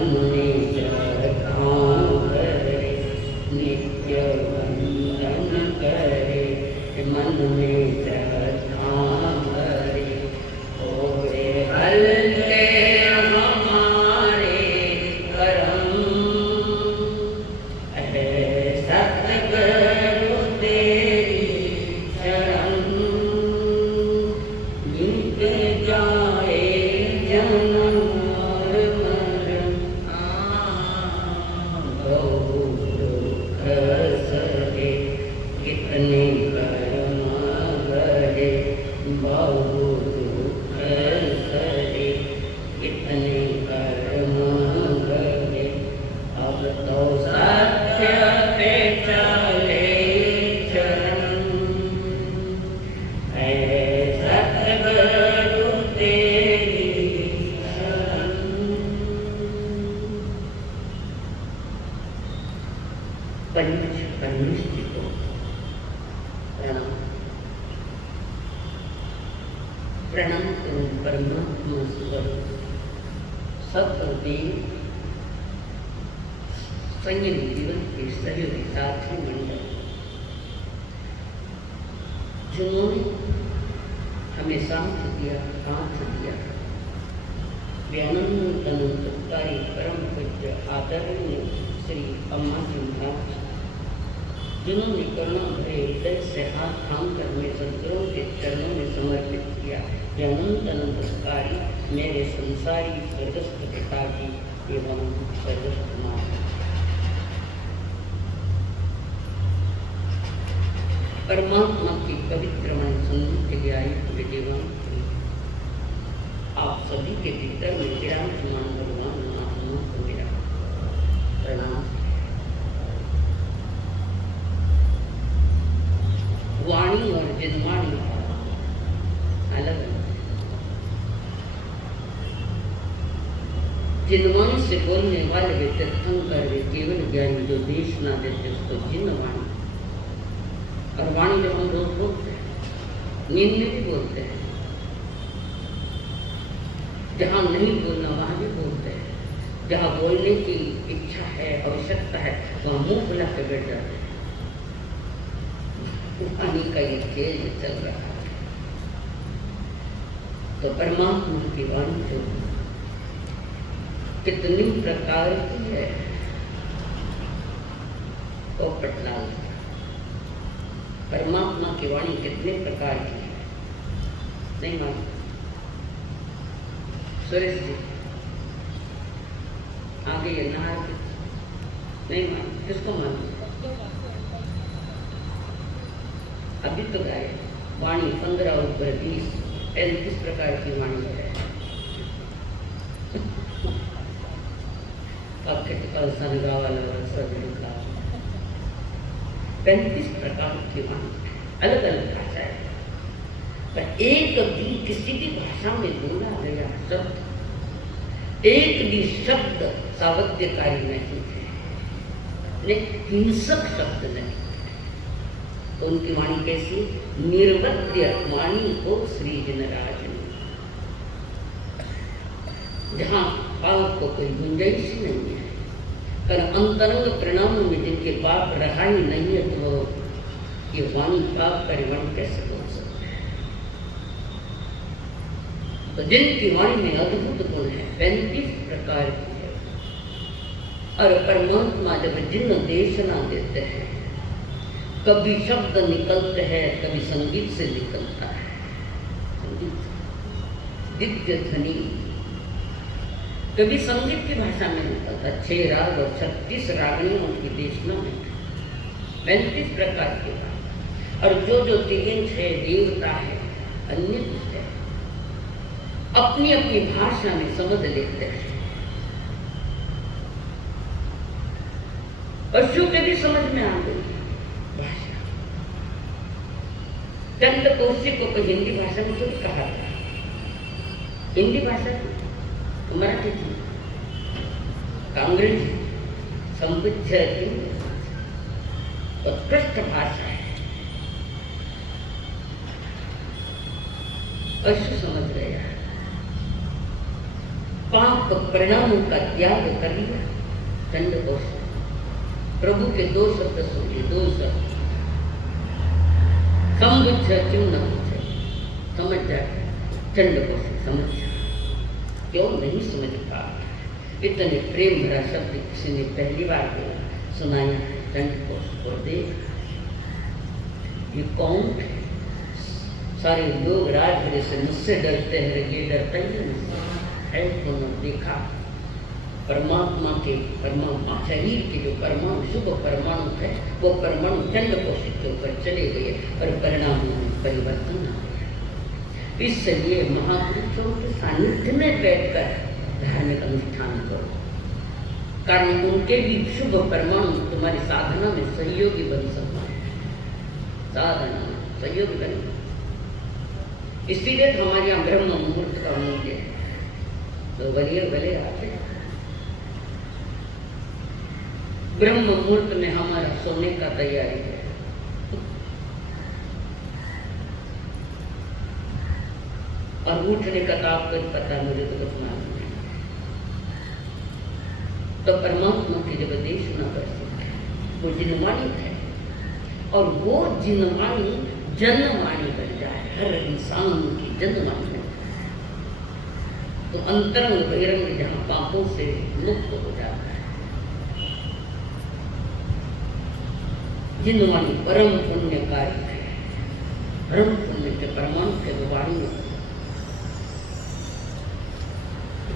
मन में श्रद्धाओं करे, नित्य वंदन करे, मन में श्रद्धाओं करे। होए हल्के हमारे करम, है सतगुरु तेरी शरण, मिट जाए जन्म और मरण, बहुत दुख सहे, कितने कर्म गढ़े, बहुत दुख सहे, कितने कर्म गढ़े। अब तो सत्य पे चले चरण, है सतगुरु तेरी शरण। परमेश जी को प्रणाम। प्रणाम करूं परमात्मा स्वरूप सतदेव, संयम जीवन के सहयोगी साथी मंडल, जिन्होंने हमें साथ दिया, हाथ दिया। वे अनंत अनंतकारी परम पूज्य आदरणीय श्री अम्मा जी महाराज, जिन्होंने करुणा भरे हृदय से हाथ थाम कर हमें सद्गुरुओं के चरणों में समर्पित किया। वे अनंत अनंतकारी मेरे संसारी स्वर्गस्थ पिताजी एवं स्वर्गस्थ माँ। परमात्मा की पवित्र वाणी सुनने के लिए आई हुए देवान, आप सभी के भीतर में विराजमान भगवान महात्मा को मेरा प्रणाम। वाणी और जिनवाणी अलग है। जिनवाणी से बोलने वाले वे तीर्थंकर, वे केवल ज्ञानी जो देश ना देते उसको जिनवाणी। और वाणी जब हम रोज बोलते हैं, नींद में भी बोलते हैं, जहाँ नहीं बोलना वहाँ भी बोलते हैं, जहाँ बोलने की इच्छा है, आवश्यकता है, वहाँ मुंह खुला के बैठ जाते हैं। वाणी का ये खेल चल रहा है। तो परमात्मा की वाणी जो कितनी प्रकार की है, तो पटलाल परमात्मा की वाणी कितने प्रकार की है, नहीं मालूम? सुरेश जी आगे ये नहा नहीं मालूम, किसको मालूम? अभी तो गाय वाणी 15 और 20 35 प्रकार की वाणी है। का 35 प्रकार की वाणी, अलग अलग भाषा है, पर एक भी किसी भी भाषा में बोला गया शब्द, एक भी शब्द सावध्यकारी नहीं है, हिंसक शब्द नहीं। तो उनकी वाणी कैसी? निर्वद्य वाणी हो श्री जिनराज, जहाँ पाप को कोई गुंजाइश नहीं है। पर अंतरंग परिणाम में जिनके पाप रहा ही नहीं है, तो ये वाणी पाप परिवाणी कैसे बोल सकते हैं? तो जिनकी वाणी में अद्भुत गुण है, 35 प्रकार की है। और परमात्मा जब जिन देशना देते हैं, कभी शब्द निकलते हैं, कभी संगीत से निकलता है, संगीत दिव्य ध्वनि, कभी संगीत की भाषा में निकलता। 6 राग और 36 रागणियों उनकी देशना में, 35 प्रकार के राग। और जो जो 3-6 देवता है, अन्य है, अपनी अपनी भाषा में समझ लेते हैं। पशु के भी समझ में आ गई भाषा। चंद कोशी को कोई हिंदी भाषा में तो कहा था, हिंदी भाषा मराठी थी, अंग्रेजी संबुद्ध उत्कृष्ट भाषा है। पशु समझ गया, पाप परिणामों का त्याग कर लिया। चंड कौशिक प्रभु के दो शब्द सुनिए, दो शब्द समबुच्छ क्यों न पूछे, समझ जाए चंड कौशिक समझ जाए। क्यों नहीं समझ पा, इतने प्रेम भरा शब्द किसी ने पहली बार बोला, सुनाया चंड कौशिक को। देख ये कौन है? सारे लोग राजगृह से मुझसे डरते हैं, ये डरता ही नहीं है। तो देखा परमात्मा के परमात्मा शरीर के जो परमाणु शुभ परमाणु है वो परमाणु चंड कौशिक के ऊपर चले गए और परिणाम में परिवर्तन आ गया। इसलिए महापुरुषों के सानिध्य में बैठकर धार्मिक अनुष्ठान करो, कारण उनके भी शुभ परमाणु तुम्हारी साधना में सहयोगी बन सकता है, साधना में सहयोगी बन। इसीलिए तो हमारे यहाँ ब्रह्म मुहूर्त का मूल्य है। तो बलिए भले आते ब्रह्म मुहूर्त में हमारा सोने का तैयारी है। और उठने का तो आपको पता, मुझे तो कुछ मालूम नहीं। तो परमात्मा की जब देशना कर सकते हैं वो जिनवाणी है, और वो जिनवाणी जन्मवाणी बन जाए, हर इंसान की जन्मवाणी बन जाए, तो अंतरंग बहिरंग जहाँ पापों से मुक्त हो जाता है। जिनवाणी परम पुण्यकारी है, परम पुण्य के परमाणु के वाणी में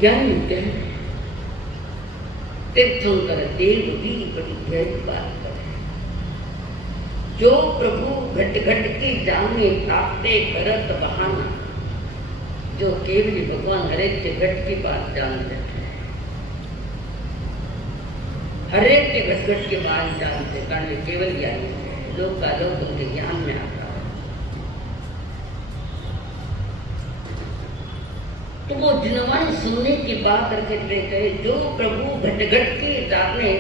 ज्ञान कहते तीर्थंकर देव भी बड़ी गहरी बात करे। जो प्रभु घट घट के जाने ताकते करत बहाना, जो केवल भगवान हरेक के घट की बात जानते हैं, हरेक के घट घट के बात जानते, कारण वे केवल ज्ञानी है। लोग का लोग उनके ज्ञान में आता है। तो वो जिनवाणी सुनने की बात रखे कहे, जो प्रभु घट घट के जाने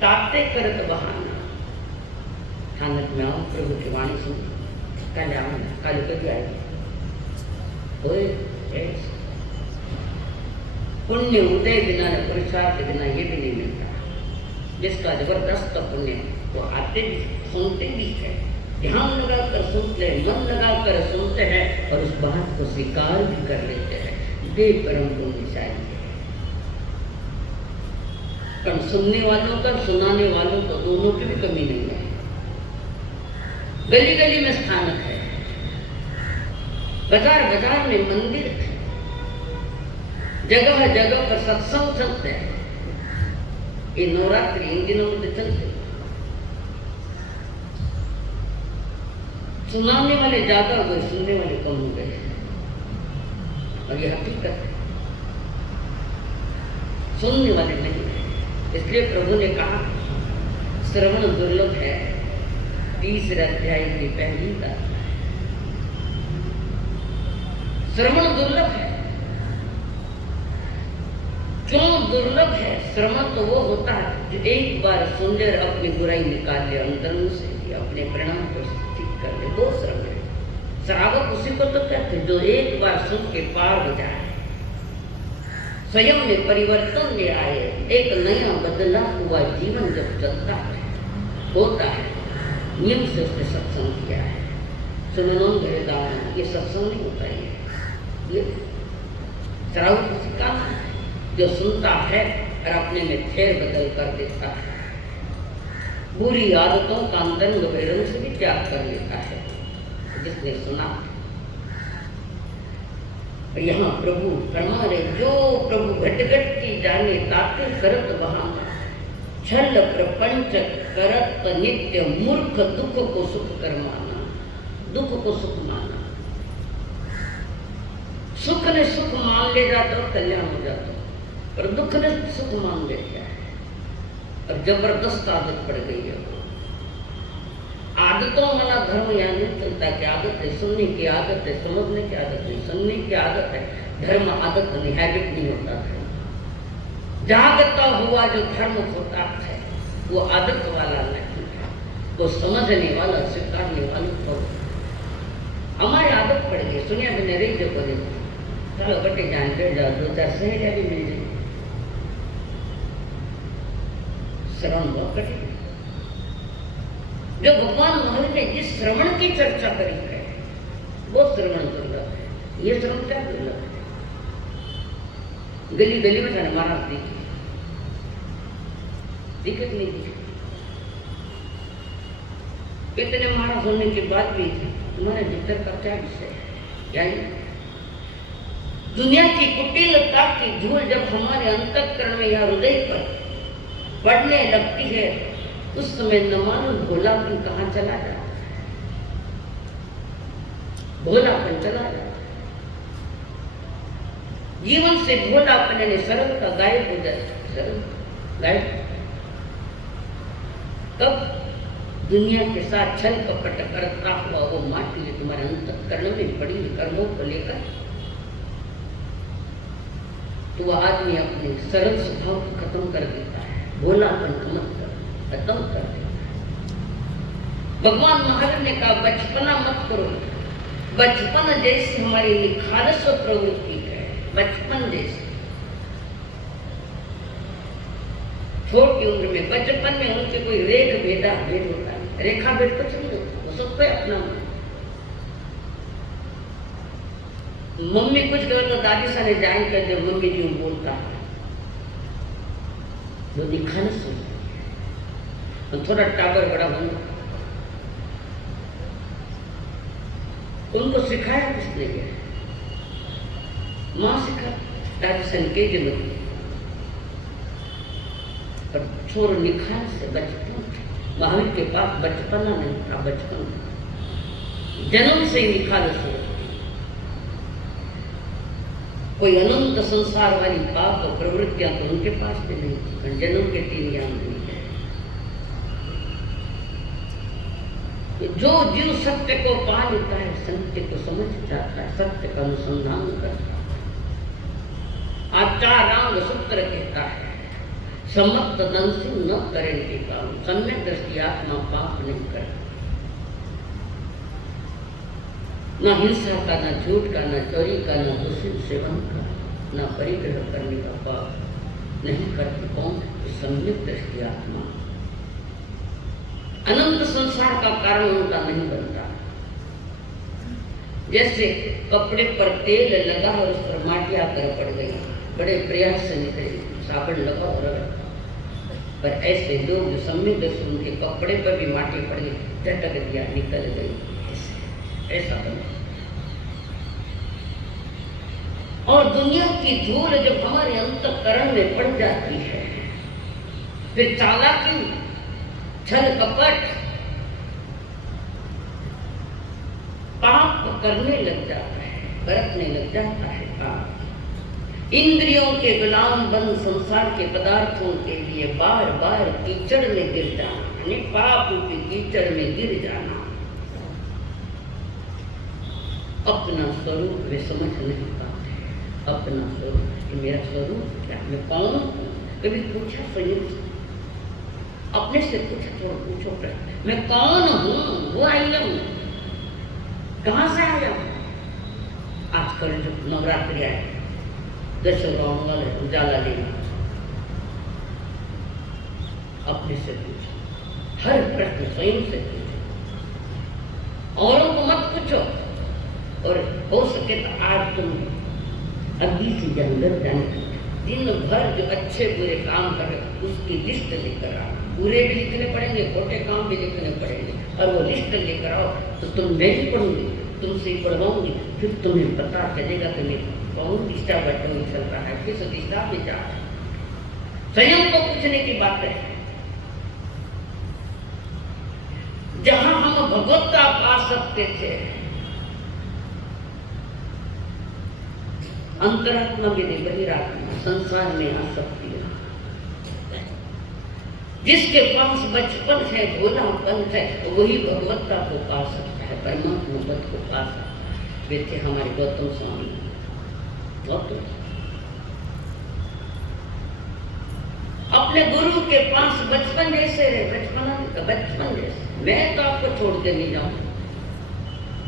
ताकते करत बहाना। थानक में आओ, प्रभु की वाणी सुन, कल आना, कल कभी आएगी। पुण्य उदय बिना न पुरुषार्थ बिना ये भी नहीं मिलता। जिसका जबरदस्त पुण्य वो आते भी सुनते भी है, ध्यान लगाकर सुनते हैं, मन लगाकर सुनते हैं और उस बात को स्वीकार भी कर लेते हैं। वे परम पुण्यशाली है। पर सुनने वालों का सुनाने वालों को दोनों की भी कमी नहीं है। गली गली में स्थानक है, बाजार बाजार में मंदिर है, जगह जगह पर सत्संग चलते हैं। ये नवरात्रि इन दिनों में तो चलते, सुनाने वाले ज्यादा हो गए, सुनने वाले कम हो गए, और ये हकीकत है। सुनने वाले नहीं है। इसलिए प्रभु ने कहा श्रवण दुर्लभ है, 30 अध्याय की पहली बात। श्रवण दुर्लभ है। क्यों दुर्लभ है? श्रवण तो वो होता है जो एक बार सुनकर अपनी बुराई निकाल ले अंतरंग से, अपने परिणाम को ठीक कर ले, वो श्रवण है। श्रावक उसी को तो कहते हैं जो एक बार सुन के पार हो जाए, स्वयं में परिवर्तन ले आए, एक नया बदला हुआ जीवन जब चलता है, होता है। नियम से उसने सत्संग किया है। सुनो दान, ये सत्संग नहीं होता है, ये श्रावक उसी का जो सुनता है और अपने में फेर बदल कर देता है, बुरी आदतों का अंतरंग बहिरंग से भी त्याग कर लेता है जिसने सुना। यहाँ प्रभु फरमा रहे, जो प्रभु घट घट की जाने ताते करत बहाना, छल प्रपंच करत नित्य मूर्ख, दुख को सुख कर माना, दुख को सुख माना। सुख ने सुख मान ले जाता और कल्याण हो जाता, पर दुख ने सुख मान ले गया है और जबरदस्त आदत पड़ गई है। आदतों वाला धर्म यहाँ नहीं चलता कि आदत है, सुनने की आदत है, समझने की आदत नहीं, सुनने की आदत है। धर्म आदत नहीं, हैबिट नहीं होता है। जागता हुआ जो धर्म होता है वो आदत वाला नहीं है, वो समझने वाला, स्वीकारने वाला हो। हमारी आदत पड़ गई, सुनिया मैंने रही जो बोले चलो बटे जान बैठ जाओ, 2-4 सहेलियां भी मिल जाए। श्रवण बहुत कठिन है। जो भगवान महावीर ने जिस श्रवण की चर्चा करी है वो श्रवण दुर्लभ है। ये श्रवण क्या दुर्लभ है? गली गली में जाने महाराज दिखे नहीं दिखे। इतने महाराज होने के बाद भी तुम्हारे भीतर का क्या विषय है? यानी दुनिया की कुटिलता की धूल जब हमारे अंतःकरण में या हृदय पर पड़ने लगती है उस समय न मालूम भोलापन कहाँ चला जाता है। भोलापन चला जाता है। जीवन से भोलापन यानी सरलता गायब हो जाती है। सरल गायब तब दुनिया के साथ छल कपट करता हुआ वो माटी है तुम्हारे अंतःकरण में पड़ी कर्मों को लेकर, तो वह आदमी अपने सरल स्वभाव को खत्म कर देता है, भोलापन खत्म कर देता है। भगवान महावीर ने कहा बचपना मत करो। बचपन जैसी हमारी निखालस प्रवृत्ति है। बचपन जैसे छोटी उम्र में बचपन में उनके कोई रेख भेद होता है। रेखा भेद कुछ नहीं होता, वो सब पे अपना। मम्मी कुछ करो तो दादी सारे जान कर जब मम्मी जी बोलता है वो निखालस होता है। तो थोड़ा टाबर बड़ा बन उनको सिखाया किसने गया? माँ सिखा, दादी सन के जन्म पर छोर निखाल से बचपन। महावीर के पास बचपना नहीं था, बचपन जन्म से ही निखालस हो। कोई अनंत संसार वाली पाप और प्रवृत्तियां तो उनके पास भी नहीं थी, जन्म के 3 ज्ञान नहीं है। जो जीव सत्य को पा लेता है, सत्य को समझ जाता है, सत्य का अनुसंधान करता है। आचारांग सूत्र कहता है समक्त दंसी न करें के काम, सम्यक दृष्टि आत्मा पाप नहीं कर। न हिंसा का, न झूठ का, न चोरी का, न दूषित सेवन का, न परिग्रह करने का पाप नहीं करती कौन? सम्यक दृष्टि आत्मा। अनंत संसार का कारण उनका नहीं बनता। जैसे कपड़े पर तेल लगा और उस पर माटी आकर पड़ गई, बड़े प्रयास से निकले, साबुन लगा और रगड़ा। पर ऐसे लोग जो सम्यक दृष्टि उनके कपड़े पर भी माटी पड़ गई, झटक दिया, निकल गई। ऐसा बना। और दुनिया की धूल जब हमारे अंतःकरण में पड़ जाती है, फिर चालाकी, छल कपट, पाप करने लग जाता है, बरतने लग जाता है पाप। इंद्रियों के गुलाम बन संसार के पदार्थों के लिए बार बार कीचड़ में गिर जाना, यानी पाप के कीचड़ में गिर जाना। अपना स्वरूप वे समझ नहीं पाते। अपना स्वरूप, मेरा स्वरूप क्या, मैं कौन हूँ? कभी पूछा संयुक्त अपने से पूछा, थोड़ा पूछो प्रश्न, मैं कौन हूँ? वो आया हूँ, कहाँ से आया हूँ? आजकल जो नवरात्रि आए, दशहरा वाले उजाला लेना, अपने से पूछो, हर प्रश्न स्वयं से पूछो, औरों को मत पूछो। और हो सके तो आज तुम अभी से जंगल जाने, दिन भर जो अच्छे बुरे काम कर रहे उसकी लिस्ट लेकर आओ। बुरे भी लिखने पड़ेंगे, खोटे काम भी लिखने पड़ेंगे, और वो लिस्ट लेकर आओ तो तुम नहीं पढ़ोगे, तुमसे ही पढ़वाऊंगी, फिर तुम्हें पता चलेगा कि मैं कौन दिशा बटन चल रहा है, किस दिशा में जा रहा है। स्वयं को पूछने की बात है। जहां हम भगवत्ता पा सकते थे, अंतरात्मा में नहीं, बहिरात्मा संसार में आ सकती है। जिसके पास बचपन है, भोलापन है, वही भगवत्ता को पा सकता है, परमात्मा पद को पा सकता है। वे थे हमारे गौतम स्वामी। अपने गुरु के पास बचपन जैसे रहे, बचपन जैसे। मैं तो आपको छोड़ के नहीं जाऊं,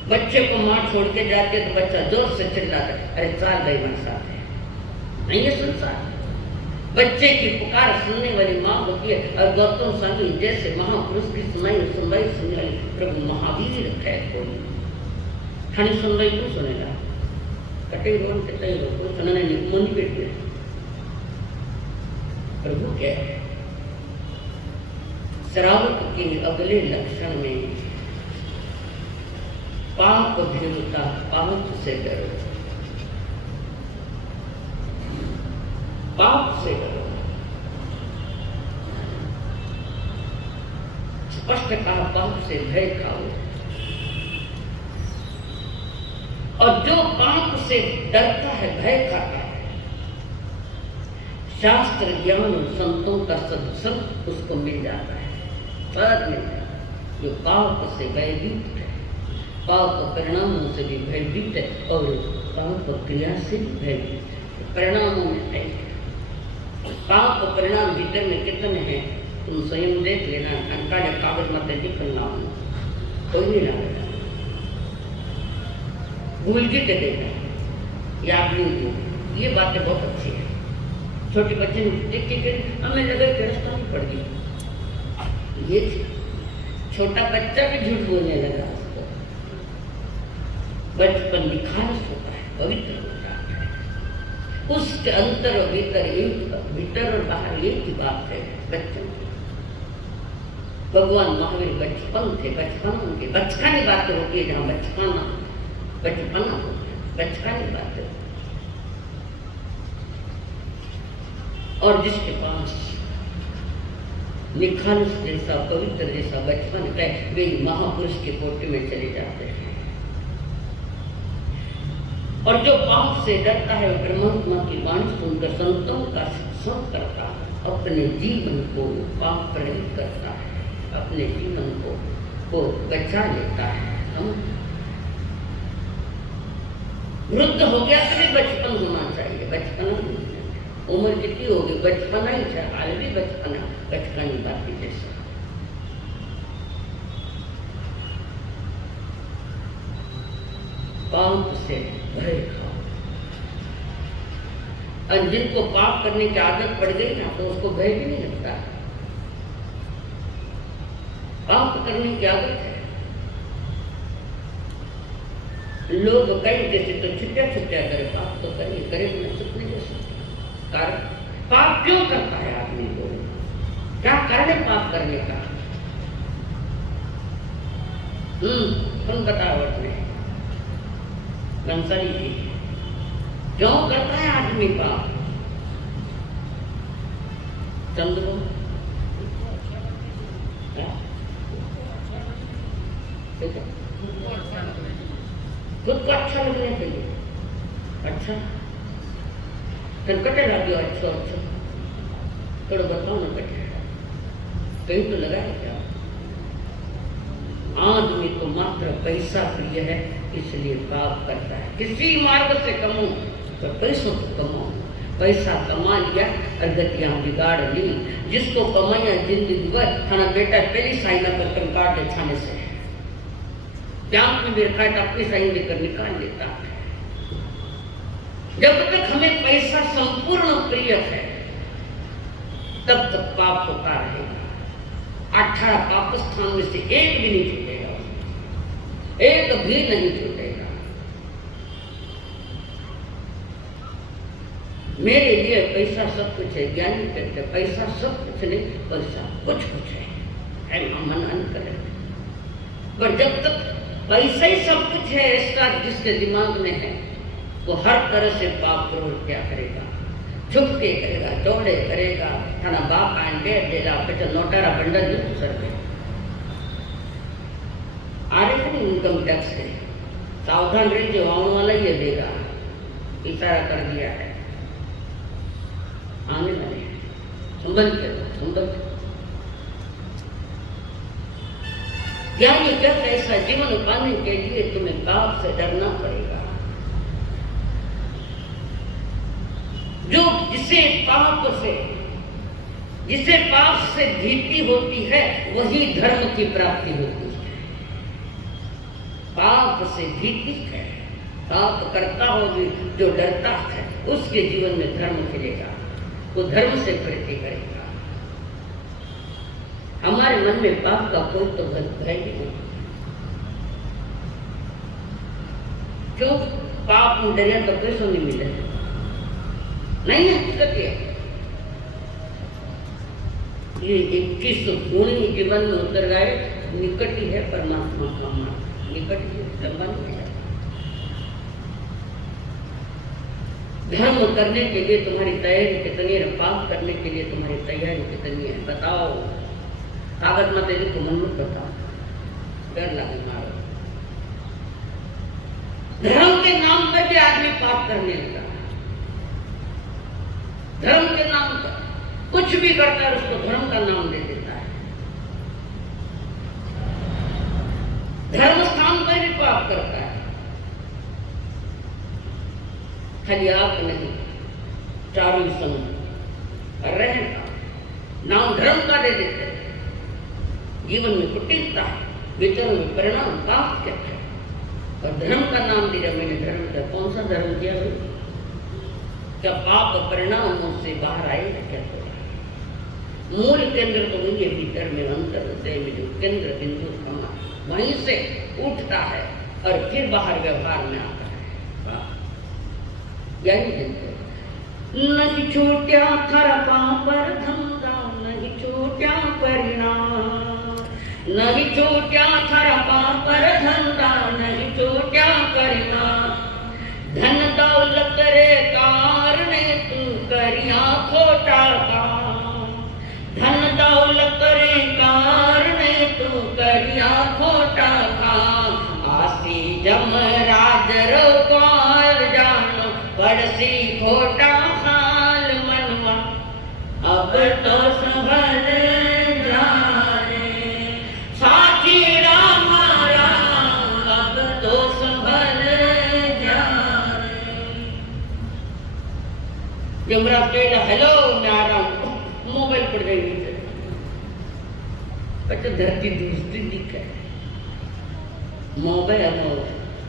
बच्चे को माँ छोड़ के जाते तो बच्चा जोर से चिल्लाता है, अरे चाल गई मेरे साथ है, नहीं है संसार। बच्चे की पुकार सुनने वाली माँ होती है। और गौतम स्वामी जैसे महापुरुष की सुनाई सुनने वाली प्रभु महावीर है कोई खानी सुनवाई क्यों सुनेगा? कटे रोन के तय रोन सुनने निगमन पेट में प्रभु क्या है? श्रावक के अगले लक्षण में पाप भीरुता, पाप से डरो, पाप से डरो। स्पष्ट कहा, पाप से भय खाओ। और जो पाप से डरता है, भय खाता है, शास्त्र ज्ञान संतों का सब उसको मिल जाता है, सब मिल जाता है। जो पाप से भयभीत है, पाप परिणामों से भी भयभीत है और पाप क्रिया से भी भयभीत है, परिणामों में है। पाप परिणाम भीतर में कितने हैं तुम स्वयं देख लेना। घंटा या कागज मत निकलना, कोई नहीं लाएगा, भूल के देगा, याद नहीं होगी। ये बातें बहुत अच्छी है। छोटे बच्चे ने देख के हमें लगा कि रास्ता नहीं पड़ गई, ये छोटा बच्चा भी झूठ बोलने लगा। उसको बचपन निखालस होता है, पवित्र होता है, उसके अंतर और भीतर एक, भीतर और बाहर एक ही बात है, बच्चन। भगवान महावीर बचपन थे, बचपन उनके बचकानी बातें होती है, जहाँ बचपना होता है, बचकानी बातें। और जिसके पास निखालस जैसा, पवित्र जैसा बचपन है, वे महापुरुष के कोटि में चले जाते हैं। और जो पाप से डरता है, परमात्मा की वाणी सुनकर संतों का शिक्षण करता है, अपने जीवन को पाप रहित करता है, अपने जीवन को बचा लेता है। वृद्ध हो गया तो भी बचपन होना चाहिए, बचपना उम्र कितनी होगी, बचपना ही चाहिए, आज भी बचपना, बचपनी बातें जैसा। पाप से भय खाओ। और जिनको पाप करने की आदत पड़ गई ना, तो उसको भय भी नहीं लगता। पाप करने की आदत है, लोग कई जैसे तो छुट्टिया करे, पाप तो करे ना सुपने जैसे। कारण पाप क्यों करता है आदमी को? क्या कारण है पाप करने का? कौन बताओ अपने कंसरी जी, क्यों करता है आदमी पाप? चंद्र खुद को अच्छा लगने के लिए। अच्छा कटे लगे, अच्छा थोड़ा बताओ ना, कटे कहीं तो लगा है क्या? आदमी को मात्र पैसा प्रिय है, इसलिए पाप करता है। किसी मार्ग से कमाओ तो पैसों से कमाओ, पैसा कमा लिया और गतियां बिगाड़ ली। जिसको कमाया जिंदगी भर, थाना बेटा पहली साइना पर कम काट दे छाने से, बैंक में भी रखा है तो अपनी साइन लेकर निकाल लेता है। जब तक हमें पैसा संपूर्ण प्रिय है, तब तक पाप होता रहेगा। 18 पाप स्थान में से एक भी नहीं छूटेगा, एक भी नहीं छूटेगा। मेरे लिए पैसा सब कुछ है, ज्ञानी कहते पैसा सब कुछ नहीं, पैसा कुछ है मन करे। पर जब तक पैसा ही सब कुछ है, इसका जिसके दिमाग में है, वो हर तरह से पाप जरूर क्या करेगा, छुप के करेगा, चौड़े करेगा, थाना बाप आएंगे देगा, पचा नोटारा बंडल नहीं सर में आ रहे हैं इनकम टैक्स से, सावधान रहिए, जो आने वाला ये देगा, इशारा कर दिया है, आने वाले संबंध के क्या ये क्या ऐसा जीवन पाने के लिए तुम्हें पाप से डरना पड़ेगा। जो जिसे पाप से भीति होती है, वही धर्म की प्राप्ति होती है। पाप से भीति है, पाप करता हो जो डरता है उसके जीवन में धर्म खिलेगा, वो धर्म से प्रीति करेगा। हमारे मन में पाप का कोई तो भय ही नहीं। क्यों? पाप डरिया तो पैसों नहीं मिले, नहीं है ये 21 गुणी जीवन में उतर गए। निकट ही है परमात्मा का मान, निकट ही लंबा नहीं है। धर्म करने के लिए तुम्हारी तैयारी कितनी है? पाप करने के लिए तुम्हारी तैयारी कितनी है? बताओ। कागज मत लिखो, मन मत बताओ, डर लगे मारो। धर्म के नाम पर भी आदमी पाप करने लगा। धर्म के नाम पर कुछ भी करता है, उसको धर्म का नाम दे देता है। धर्म स्थान पर भी पाप करता है। खाली आप नहीं, चारों संग रहने का नाम धर्म का दे देते हैं। जीवन में कुटिलता है, विचारों में परिणाम पाप क्या है। और धर्म का नाम दिया मैंने, धर्म का कौन सा धर्म किया? क्या पाप परिणाम मुझसे बाहर आएगा? क्या तो मूल केंद्र तो वही है, भीतर में अंतर हृदय में जो केंद्र बिंदु कमा वहीं से उठता है और फिर बाहर व्यवहार में आता है। यही नहीं छूट्या थर पापर धंधा, नहीं छूट्या परिणाम, नहीं छूट्या थर पापर धंधा, नहीं छूट्या परिणाम। धन दौलत रे कारणे तू करिया खोटा काम, धन दौलत रे कारणे तू करिया खोटा काम। आसी जमराज रो काल जानो, पड़सी खोटा हाल मनवा, अब तो संभल जाए साथी राम राम, अब तो संभल जाए। जमराज कहला हेलो मैं आ रहा हूँ, मोबाइल पड़ जाएगी। बच्चा धरती दूसरी दिख है, मोबाइल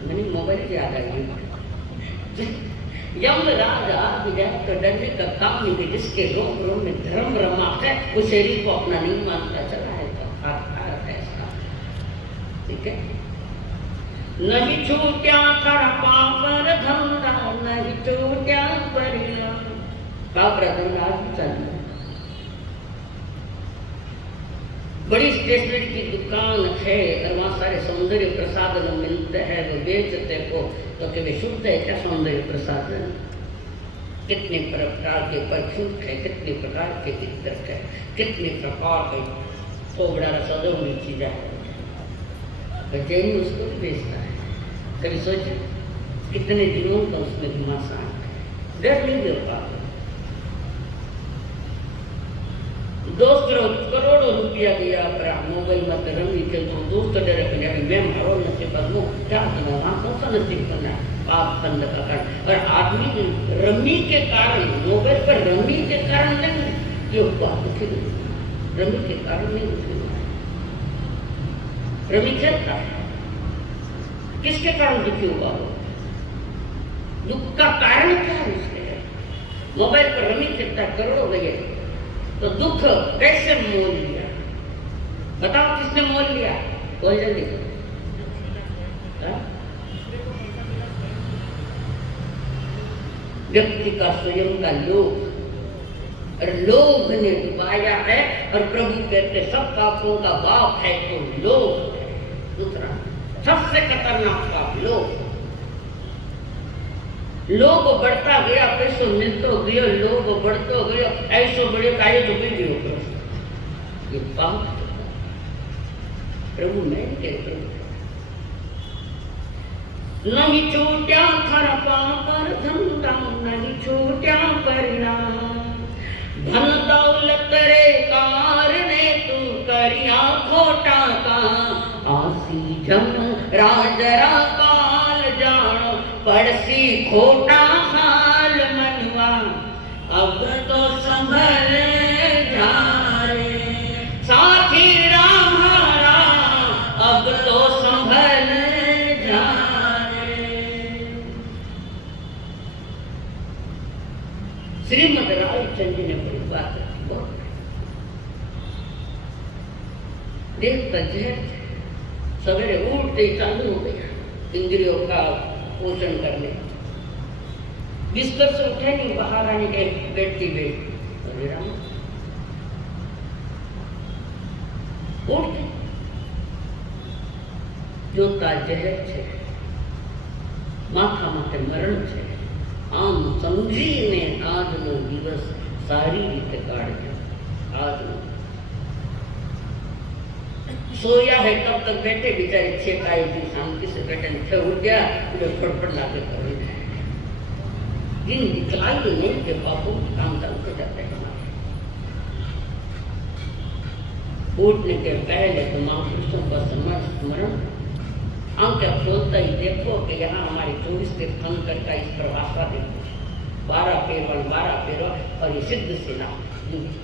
मैंने मोबाइल याद आ गई। यमराज आ जाए तो डरने का काम नहीं है। जिसके रोम रोम में धर्म रमा है वो शरीर को अपना नहीं मानता चला है, तो अर्थ है इसका। ठीक है। नहीं छूट्या थर पापर धंधा, नहीं छूट्या परिणाम। पापर धंधा चल बड़ी स्टेशनरी की दुकान है और वहाँ सारे सौंदर्य प्रसाधन मिलते हैं, वो बेचते हो तो कि शुद्ध है क्या सौंदर्य प्रसाधन? कितने प्रकार के परफ्यूम है, कितने प्रकार के इत्र है, कितने प्रकार के थोबड़ा सदों में चीज़ा है। जैन उसको भी बेचता है। कभी सोचे कितने दिनों का उसमें घुमासान है, डर नहीं दे पाते। दोस्त करोड़ों रुपया दिया पर मोबाइल मत रमी के तो दोस्त डरे कि अभी मैं मारो नसीब बदलूं क्या करना, वहाँ कौन सा नसीब करना, पाप बंद का कारण। और आदमी रमी के कारण, मोबाइल पर रमी के कारण नहीं, ये बात दुखी नहीं, रमी के कारण नहीं दुखी। रमी खेलता है, किसके कारण दुखी हुआ हो? दुख का कारण क्या है उसके? मोबाइल पर रमी खेलता है, करोड़ों गए तो दुख कैसे मोल लिया? बताओ किसने मोल लिया? बोल जल्दी। व्यक्ति का स्वयं का लोभ, और लोभ ने डुबाया है। और प्रभु कहते सब पापों का बाप है तो लोभ है। दूसरा सबसे खतरनाक पाप लोभ। लोभ बढ़ता गया, पैसों मिलते गया, लोभ बढ़ते गया, ऐसो बड़े कार्य तो भी दियो करो। ये पाप प्रभु मैं कहते नहीं छूट्या थर पापर धंधा, नहीं छूट्या परिणाम। धन दौलत रे कारणे तू करिया खोटा काम। आसी जम राजरा काल जानो, पड़सी खोटा हाल मनवा, अब तो संभल जाए साथी राम राम, अब तो संभल देह का जहर सवेरे उठते ही चालू हो गया इंद्रियों का पोषण करने। बिस्तर से उठे नहीं, बाहर आने के बैठती उठते जोता जहर છે, માથા માટે મરણ છે, આમ સમજીને આજનો દિવસ સારી રીતે કાઢજો। આજનો सोया है तब तक बैठे बेचारे 6 आई थी शांति से बैठे, 6 उठ गया मुझे फटफट लाके कर दिन दिखलाई नहीं के बापू काम चलते जाते हैं। उठने के पहले तो महापुरुषों का स्मरण आंखें खोलता ही देखो कि यहाँ हमारे 24 तीर्थंकर का इस प्रवासा देखो, 12 पेरवल 12 पेरवल और ये सिद्ध सेना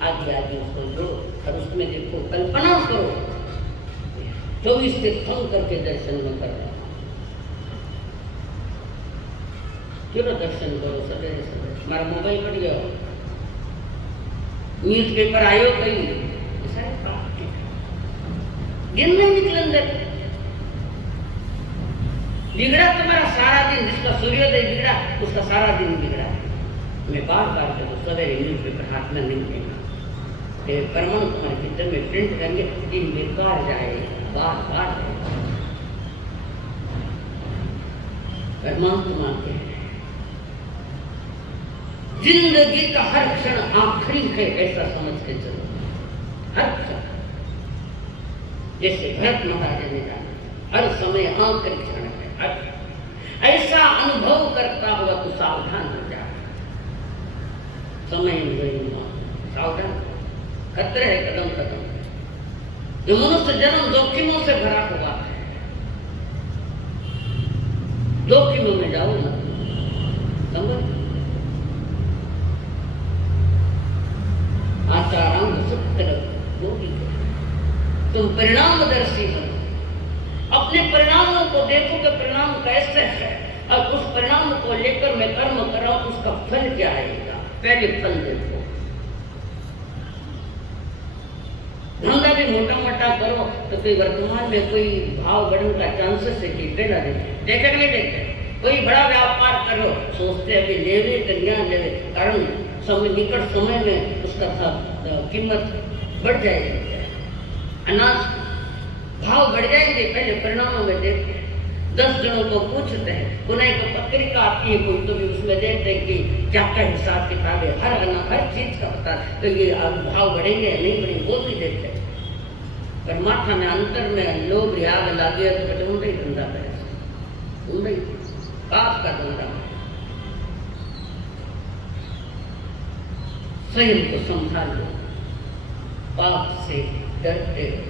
आदि आदि उसको जोड़ो और उसमें देखो, कल्पना करो 24 तीर्थंकर के दर्शन में कर रहा हूँ। क्यों दर्शन करो सवेरे सवेरे, मारा मोबाइल पड़ गया, न्यूज पेपर आयो कहीं दिन में निकल अंदर बिगड़ा तुम्हारा सारा दिन, जिसका सूर्योदय बिगड़ा उसका सारा दिन बिगड़ा। मैं बार बार कहूँ सवेरे न्यूज पेपर हाथ में नहीं देना, परमाणु तुम्हारे चित्र में प्रिंट करेंगे, दिन बेकार जाएगा, बार बार परमात्मा के जिंदगी का हर क्षण आखिरी है ऐसा समझ के चलो, हर क्षण। जैसे भरत महाराज ने जाना हर समय आखिरी क्षण है, हर ऐसा अनुभव करता हुआ तो सावधान हो जा, समय सावधान, खतरे है कदम कदम। जो मनुष्य जन्म जोखिमों से भरा हुआ है, जोखिमों में जाओ ना, समझ आचारांग सत्य योगी, तुम परिणामदर्शी बनो, अपने परिणामों को देखो कि परिणाम कैसे है और उस परिणाम को लेकर मैं कर्म कर रहा हूं, उसका फल क्या आएगा, पहले फल देखो। धंधा भी मोटा मोटा करो तो कोई वर्तमान में कोई भाव बढ़ने का चांसेस है कि पहला देखे नहीं देखे, कोई बड़ा व्यापार करो सोचते अभी लेवे कन्या लेवे, कारण समय निकट समय में उसका कीमत बढ़ जाएगी, अनाज भाव बढ़ जाएंगे, पहले परिणामों में देखते हैं। 10 जनों को पूछते हैं, पुनः को पत्रिका आती है कोई तो भी उसमें देखते हैं कि क्या क्या हिसाब किताब है, हर चीज का पता, तो ये भाव बढ़ेंगे या नहीं बढ़ेंगे वो भी देखते हैं। परमात्मा में अंतर में लोग याद ला दिया तो बेटे उन्हें ही धंधा करे, उन्हें पाप का धंधा। स्वयं को संभालो, पाप से डरते हो,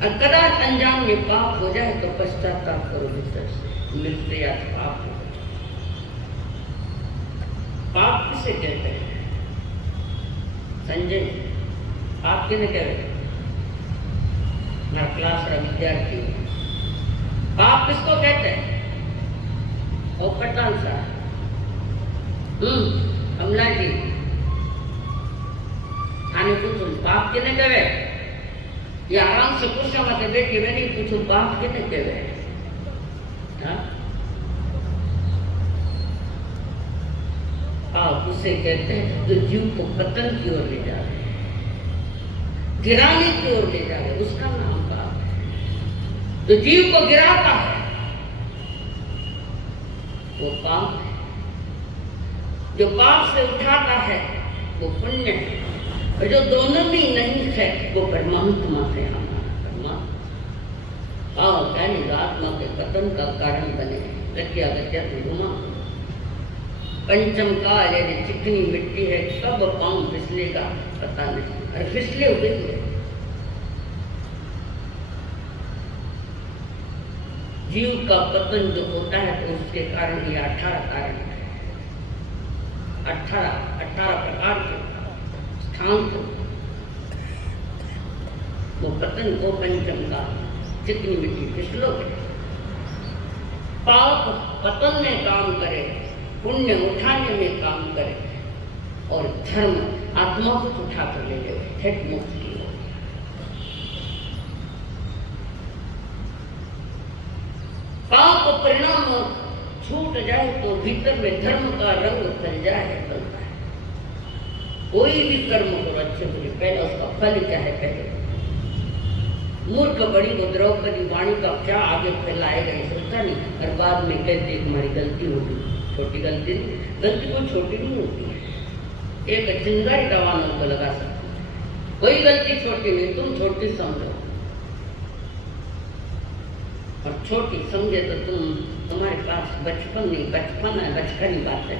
और कदाच अनजान में पाप हो जाए तो पश्चाताप करो भीतर से, मिलते या पाप हो। पाप किसे कहते हैं संजय, पाप किसे कहते हैं? मेरा क्लास का विद्यार्थी, पाप किसको कहते हैं? और पटान सा कमला जी आने पूछो बाप के ने कहे, ये आराम से पूछा मत बेटी, मैं नहीं पूछू बाप के ने कहे। पाप उसे कहते हैं जो जीव को पतन की ओर ले जा रहे हैं, गिराने की ओर ले जा रहे, उसका नाम पाप है। जो जीव को गिराता है वो पाप है, जो पाप से उठाता है वो पुण्य है, और जो दोनों भी नहीं है वो परमात्मा है। हमारा परमात्मा आत्मा के पतन का कारण बने, गत्या गत्या घुमा पंचम काल यदि चिकनी मिट्टी है, कब पांव फिसलेगा पता नहीं, और फिसले हुए जीव का पतन जो होता है तो उसके कारण ये 18 कारण है, 18 प्रकार के स्थान को वो पतन को पंचम का चिकनी मिट्टी फिसलो। पाप पतन में काम करे, पुण्य उठाने में काम करे, और धर्म आत्मा को उठा कर ले जाए, हेड मुक्त की ओर। परिणाम छूट जाए तो भीतर में धर्म का रंग फैल जाए बनता है। कोई भी कर्म करो अच्छे बुरे, पहले उसका फल क्या है पहले। मूर्ख बड़ी वो द्रौपदी वाणी का क्या आगे फैलाएगा ये सोचता नहीं, और बाद में कहते हमारी गलती होगी। छोटी गलती नहीं, गलती कोई छोटी नहीं होती है। एक चिंगारी दवानों को लगा सकते, कोई गलती छोटी नहीं, तुम छोटी समझो, और छोटी समझे तो तुम्हारे पास बचपन नहीं, बचपन है, बचपन बात है।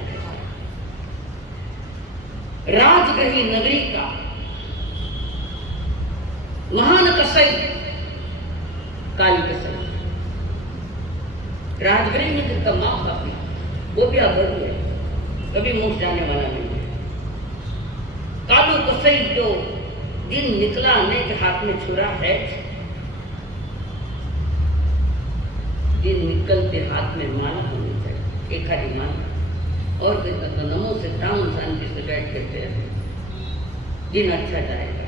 राजगृही नगरी का महान कसाई काली कसाई, राजगृही नगरी का माँ बाप वो भी अभद्र है, कभी मुख जाने वाला नहीं है। कालू कसाई जो दिन निकला अनेक हाथ में छुरा है, दिन निकलते हाथ में माला होनी चाहिए, एक हारी माला। और दिन तक नमो से ताम शांति से बैठ करते हैं, दिन अच्छा जाएगा।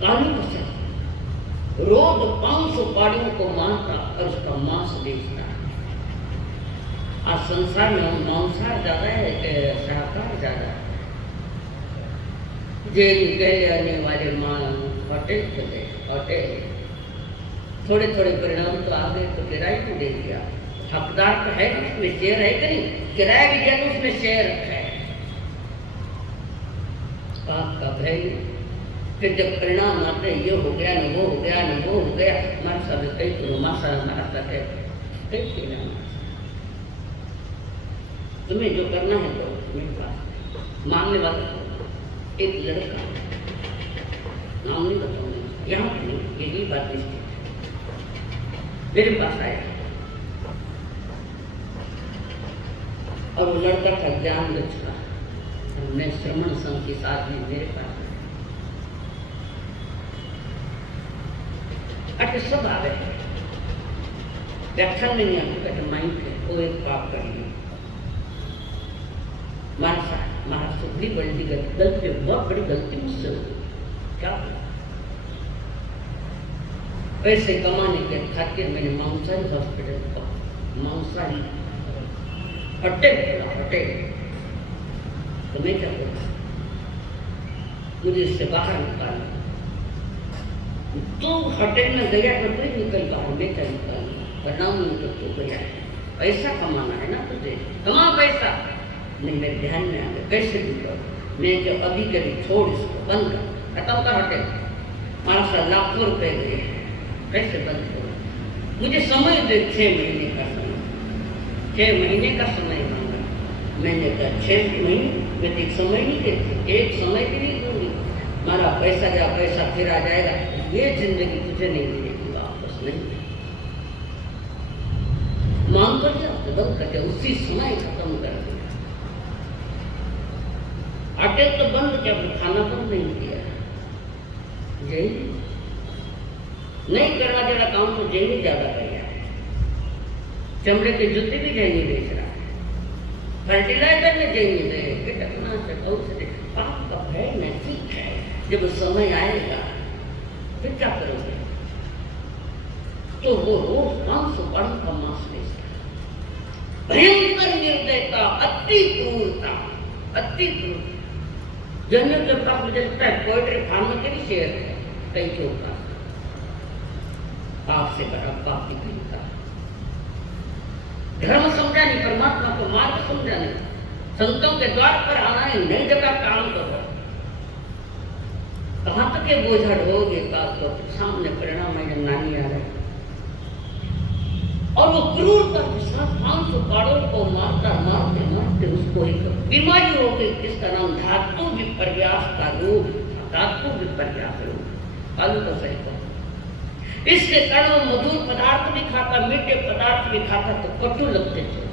काली कसाई रोज 500 पाड़ियों को मारता और उसका मांस बेचता। आज संसार में मांसाहार ज्यादा है कि शाकाहार ज्यादा है? जेल गए आने वाले मान होटल चले, होटल थोड़े थोड़े परिणाम तो आ गए तो किराए को दे दिया। हकदार तो है कि उसमें शेयर है कि नहीं, किराया भी दिया तो उसमें शेयर है। पाप का भय, फिर जब परिणाम आते ये हो गया न वो हो गया न वो हो गया, हमारे साथ कई तो मासा हमारा साथ है, कई परिणाम। तुम्हें जो करना है तो मेरे पास मांगने वाला एक लड़का, नाम नहीं बताऊंगा यहाँ पर नहीं, यही बात निश्चित मेरे पास आया और वो लड़का था ज्ञान गच्छ का, और मैं श्रमण संघ के साथ में मेरे पास अटे सब आ गए। व्याख्यान में नहीं आते कहते माइंड है वो एक पाप कर लिया महाराज सुधरी बड़ी गलती, बहुत बड़ी गलती मुझसे हो गई। क्या पैसे कमाने के खातिर मैंने मांसाहारी हॉस्पिटल का मांसाहारी होटल खोला, होटल। तो मैं क्या करूँ, मुझे इससे बाहर निकालना। तो होटल में गया तो कोई निकल बाहर, मैं क्या निकालूँ, परिणाम तो तू गया है, पैसा कमाना है ना तुझे, कमा पैसा। नहीं मेरे ध्यान में आ गया कैसे भी करो। मैं क्या अभी कभी छोड़ इसको, बंद कर, खत्म कर होटल। 5 लाख रुपए गए, कैसे बंद करो। मुझे समय दे, 6 महीने का समय, 6 महीने का समय मांगा। मैंने कहा 6 महीने मैं तो एक समय नहीं देती, एक समय भी नहीं दूंगी, हमारा पैसा जा पैसा फिर आ जाएगा, ये जिंदगी तुझे नहीं मिलेगी वापस, नहीं मांग कर दिया, बंद कर दिया, उसी समय खत्म कर दिया। होटल तो बंद किया, खाना बंद नहीं किया। जेल नहीं करना जरा काम तो जेल ही ज्यादा कर गया है। चमड़े के जूते भी जेल नहीं बेच रहा है, फर्टिलाइजर में जेल नहीं दे, कीटनाशक औषधि। पाप का भय नजदीक है, जब समय आएगा फिर क्या करोगे। तो वो रोज 500 पाड़ियों का मांस बेचता, भयंकर निर्दयता, अति क्रूरता, अति क्रूरता। जनरल के पास मुझे लगता है पोएट्री फार्म के भी शेयर है कई के ऊपर। पाप से बड़ा पाप नहीं था। धर्म समझा नहीं, परमात्मा को मार्ग समझा नहीं, संतों के द्वार पर आना है, नई जगह काम करो। कहाँ तक ये बोझा ढोगे, तो सामने परिणाम है, नानी आ रही और वो क्रूरता के साथ 500 पाड़ों को मारता, मारते मारते उसको एक बीमारी हो गई जिसका नाम धातु विपर्यास का रोग, धातु विपर्यास रोग, आलू का सही था। इसके कारण वो मधुर पदार्थ भी खाता, मीठे पदार्थ भी खाता तो कटु लगते थे।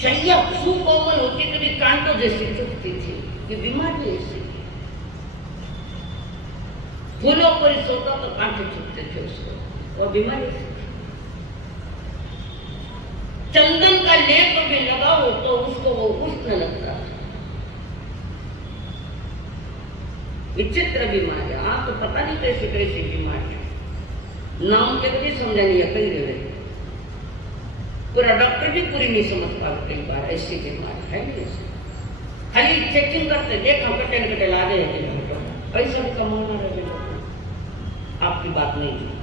शैया सुकोमल होती, कभी कांटों जैसी चुभती थी, ये बीमारी ऐसी। फूलों पर ही सोता तो कांटे चुभते थे उसको, वो बीमारी ऐसी। चंदन का लेप भी लगाओ तो उसको वो उष्ण लगता था। विचित्र बीमारी, तो पता नहीं कैसी कैसी बीमारियां। नाम के वजह समझा नहीं कई रहे, पूरा डॉक्टर भी पूरी नहीं समझ पा रहे। कई बार ऐसी बीमारी है नहीं, ऐसे खाली चेकिंग करते देखा कटे न कटे ला दे, पैसा भी कमाना रहे। आपकी बात नहीं है,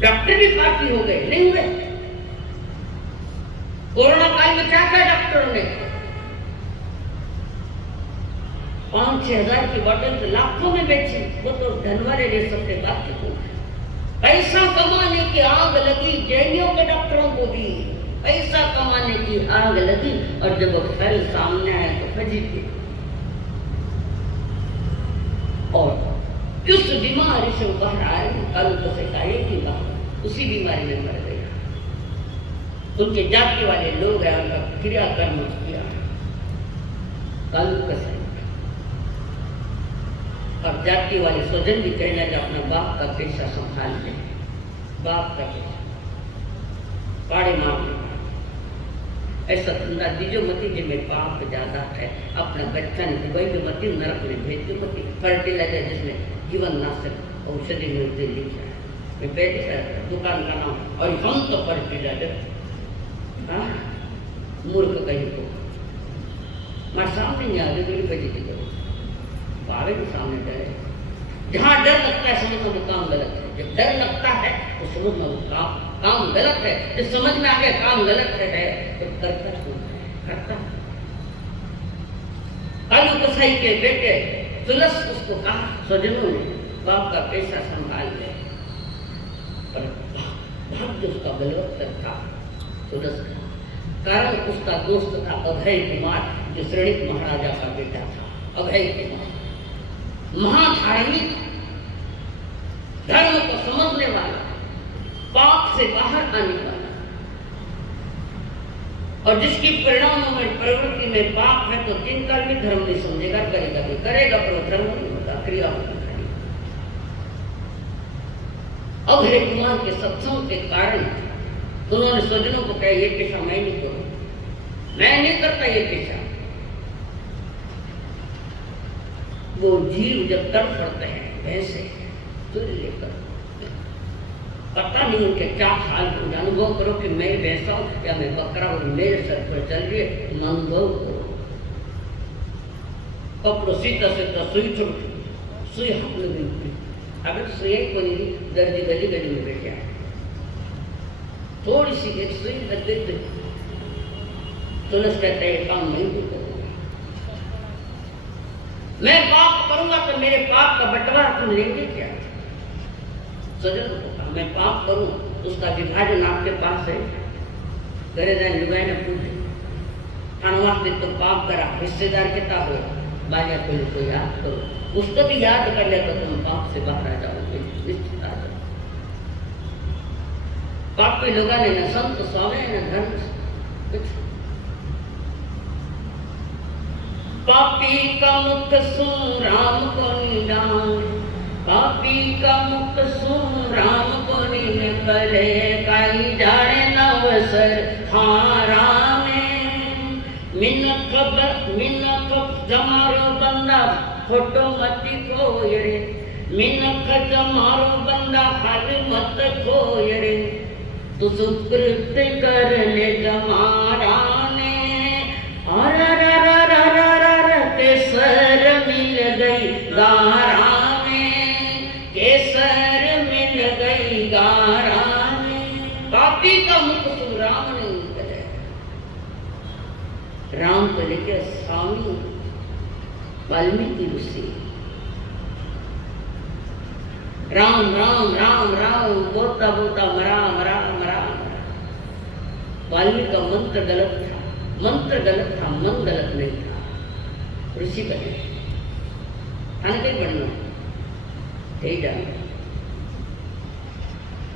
डॉक्टर भी काफी हो गए, नहीं हुए? कोरोना काल में क्या किया डॉक्टरों ने? 5-6 हजार की बोतल तो लाखों में बेची। वो तो धन वाले ले सकते, बाकी को पैसा कमाने की आग लगी। जैनियों के डॉक्टरों को भी पैसा कमाने की आग लगी, और जब वो फैल सामने आए तो फजीती। और उस बीमारी से बाहर आए, कल तो सिखाए की बात, उसी बीमारी में मर गया। उनके जाति वाले लोग हैं, उनका क्रियाकर्म किया, कल कसम। और जाति वाले स्वजन भी कहना कि अपना बाप का पेशा संभाल ले, बाप का पेशा पाड़े मार ले। ऐसा धंधा दीजो मती जिनमें पाप ज्यादा है। अपना बच्चा ने दुबई में मती, नरक में भेज दो मती। फर्टिलाइजर जिसमें जीवन नाशक औषधि मिलते लिखा है, मैं पहले दुकान का नाम, और हम तो फर्टिलाइजर मूर्ख कहीं को मैं सामने नहीं आगे मेरी बजी करो, बावे के सामने डरे। जहाँ डर लगता है समझ में काम गलत है। जब डर लगता है तो समझ में काम गलत है। जब समझ में आ गया काम गलत है तो करता क्यों है? करता। कालू कसाई के बेटे तुलस उसको कहा, स्वजनों ने बाप का पैसा संभाल ले, पर भाग्य उसका बलवत्तर था तुलस का। कारण उसका दोस्त था अभय कुमार, जो श्रेणिक महाराजा का बेटा था। अभय कुमार महाधार्मिक, धर्म को समझने वाला, पाप से बाहर आने वाला, और जिसकी परिणामों में प्रवृत्ति में पाप है तो दिन काल में धर्म नहीं समझेगा, करेगा भी करेगा, पर धर्म नहीं होगा, क्रिया होगी। अभय कुमार के सत्संग के कारण उन्होंने स्वजनों को कहा ये पेशा मैं नहीं करूं, मैं नहीं करता ये पेशा। वो जीव जब तड़प पड़ते हैं वैसे तुझे लेकर, पता नहीं उनके क्या हाल हो, अनुभव करो कि मैं वैसा हूं या मैं बकरा हूं, मेरे सर पर चल रही है, तुम अनुभव करो। कपड़ों सीता सीता सुई छोड़, सुई हाथ में गई, अगर तो सुई को नहीं, दर्जी गली गली में बैठे आए, थोड़ी सी एक सुई लग गई तो तुलस कहते हैं काम नहीं भी करूंगा, मैं पाप करूंगा तो मेरे पाप का बंटवारा तुम लेंगे क्या? सजन को कहा मैं पाप करूं उसका विभाजन आपके पास है, करे जाए लुगाई ने पूछे खानवास्ते तो पाप करा, हिस्सेदार कितना हो, बाजा को याद करो, उसको भी याद कर ले तो तुम पाप से बाहर आ जाओगे, निश्चित आ जाओ। पाप के लोगों ने न संत स्वामी न धर्म कुछ। पापी का मुख सुन राम को निदान, पापी का मुख सुन राम को निकले, काई जाने नवसर हारा में, मिनख जमारो बंदा फोटो मती खोयरे, मिनख जमारो बंदा हाल मत खोयरे, तू सुकृत कर ले जमारा ने, और केसर मिल गई गारा में, केसर मिल गई गारा में। पापी का मुख सुन राम ने निकले, राम को लेके स्वामी वाल्मीकि ऋषि राम राम राम राम बोता बोता मरा मरा मरा मरा। वाल्मीकि का मंत्र गलत था, मंत्र गलत था, मन गलत नहीं था। ऋषि बने खाने के बढ़ना यही जाना।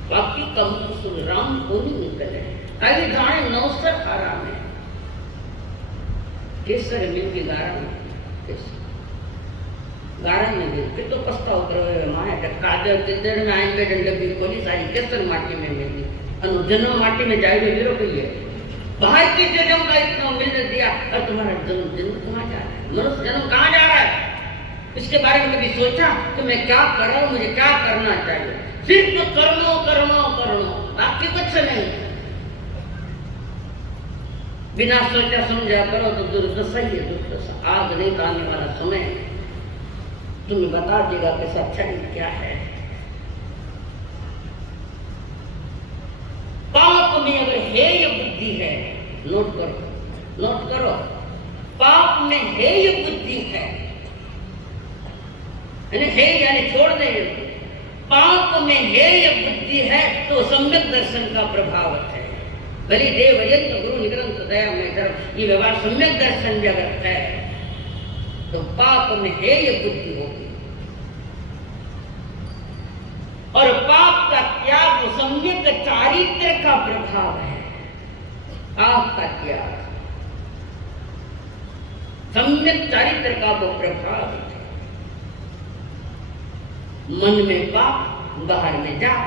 बाकी कम सुन राम को नहीं निकले, कभी जाने नौसर खारा में, केसर मिल के गारा में, गारा में गई फिर तो पछताओ करो माया कादर तिदर में आएंगे डंडे भी कोली सारी केसर माटी में मिली, जन्म माटी में जाएगा वीरो कोई है भाई के जन्म का इतना मिल दिया, और तुम्हारा जन्म जन्म कहाँ जा रहा है? मनुष्य जन्म कहाँ जा रहा है? इसके बारे में कभी सोचा कि मैं क्या कर रहा हूं, मुझे क्या करना चाहिए? सिर्फ कर्मो कर्मो कर्मो, बाकी कुछ नहीं। बिना सोचा समझा करो तो दुर्दशा ही है, दुर्दशा। आग नहीं तो आने वाला समय तुम्हें बता देगा कि सच्चाई क्या है। पाप में अगर हेय बुद्धि है, नोट करो, नोट करो, पाप में हेय बुद्धि है, हेय यानी छोड़ दे। पाप में हेय बुद्धि है तो सम्यक दर्शन का प्रभाव है। भले देव यंत्र गुरु निग्रंथ दया में धर्म, ये व्यवहार सम्यक दर्शन जगत है तो पाप में हेय बुद्धि होगी। और पाप का त्याग सम्यक चारित्र का प्रभाव है। पाप का त्याग सम्यक चारित्र का वो प्रभाव है। मन में पाप, बाहर में जाप।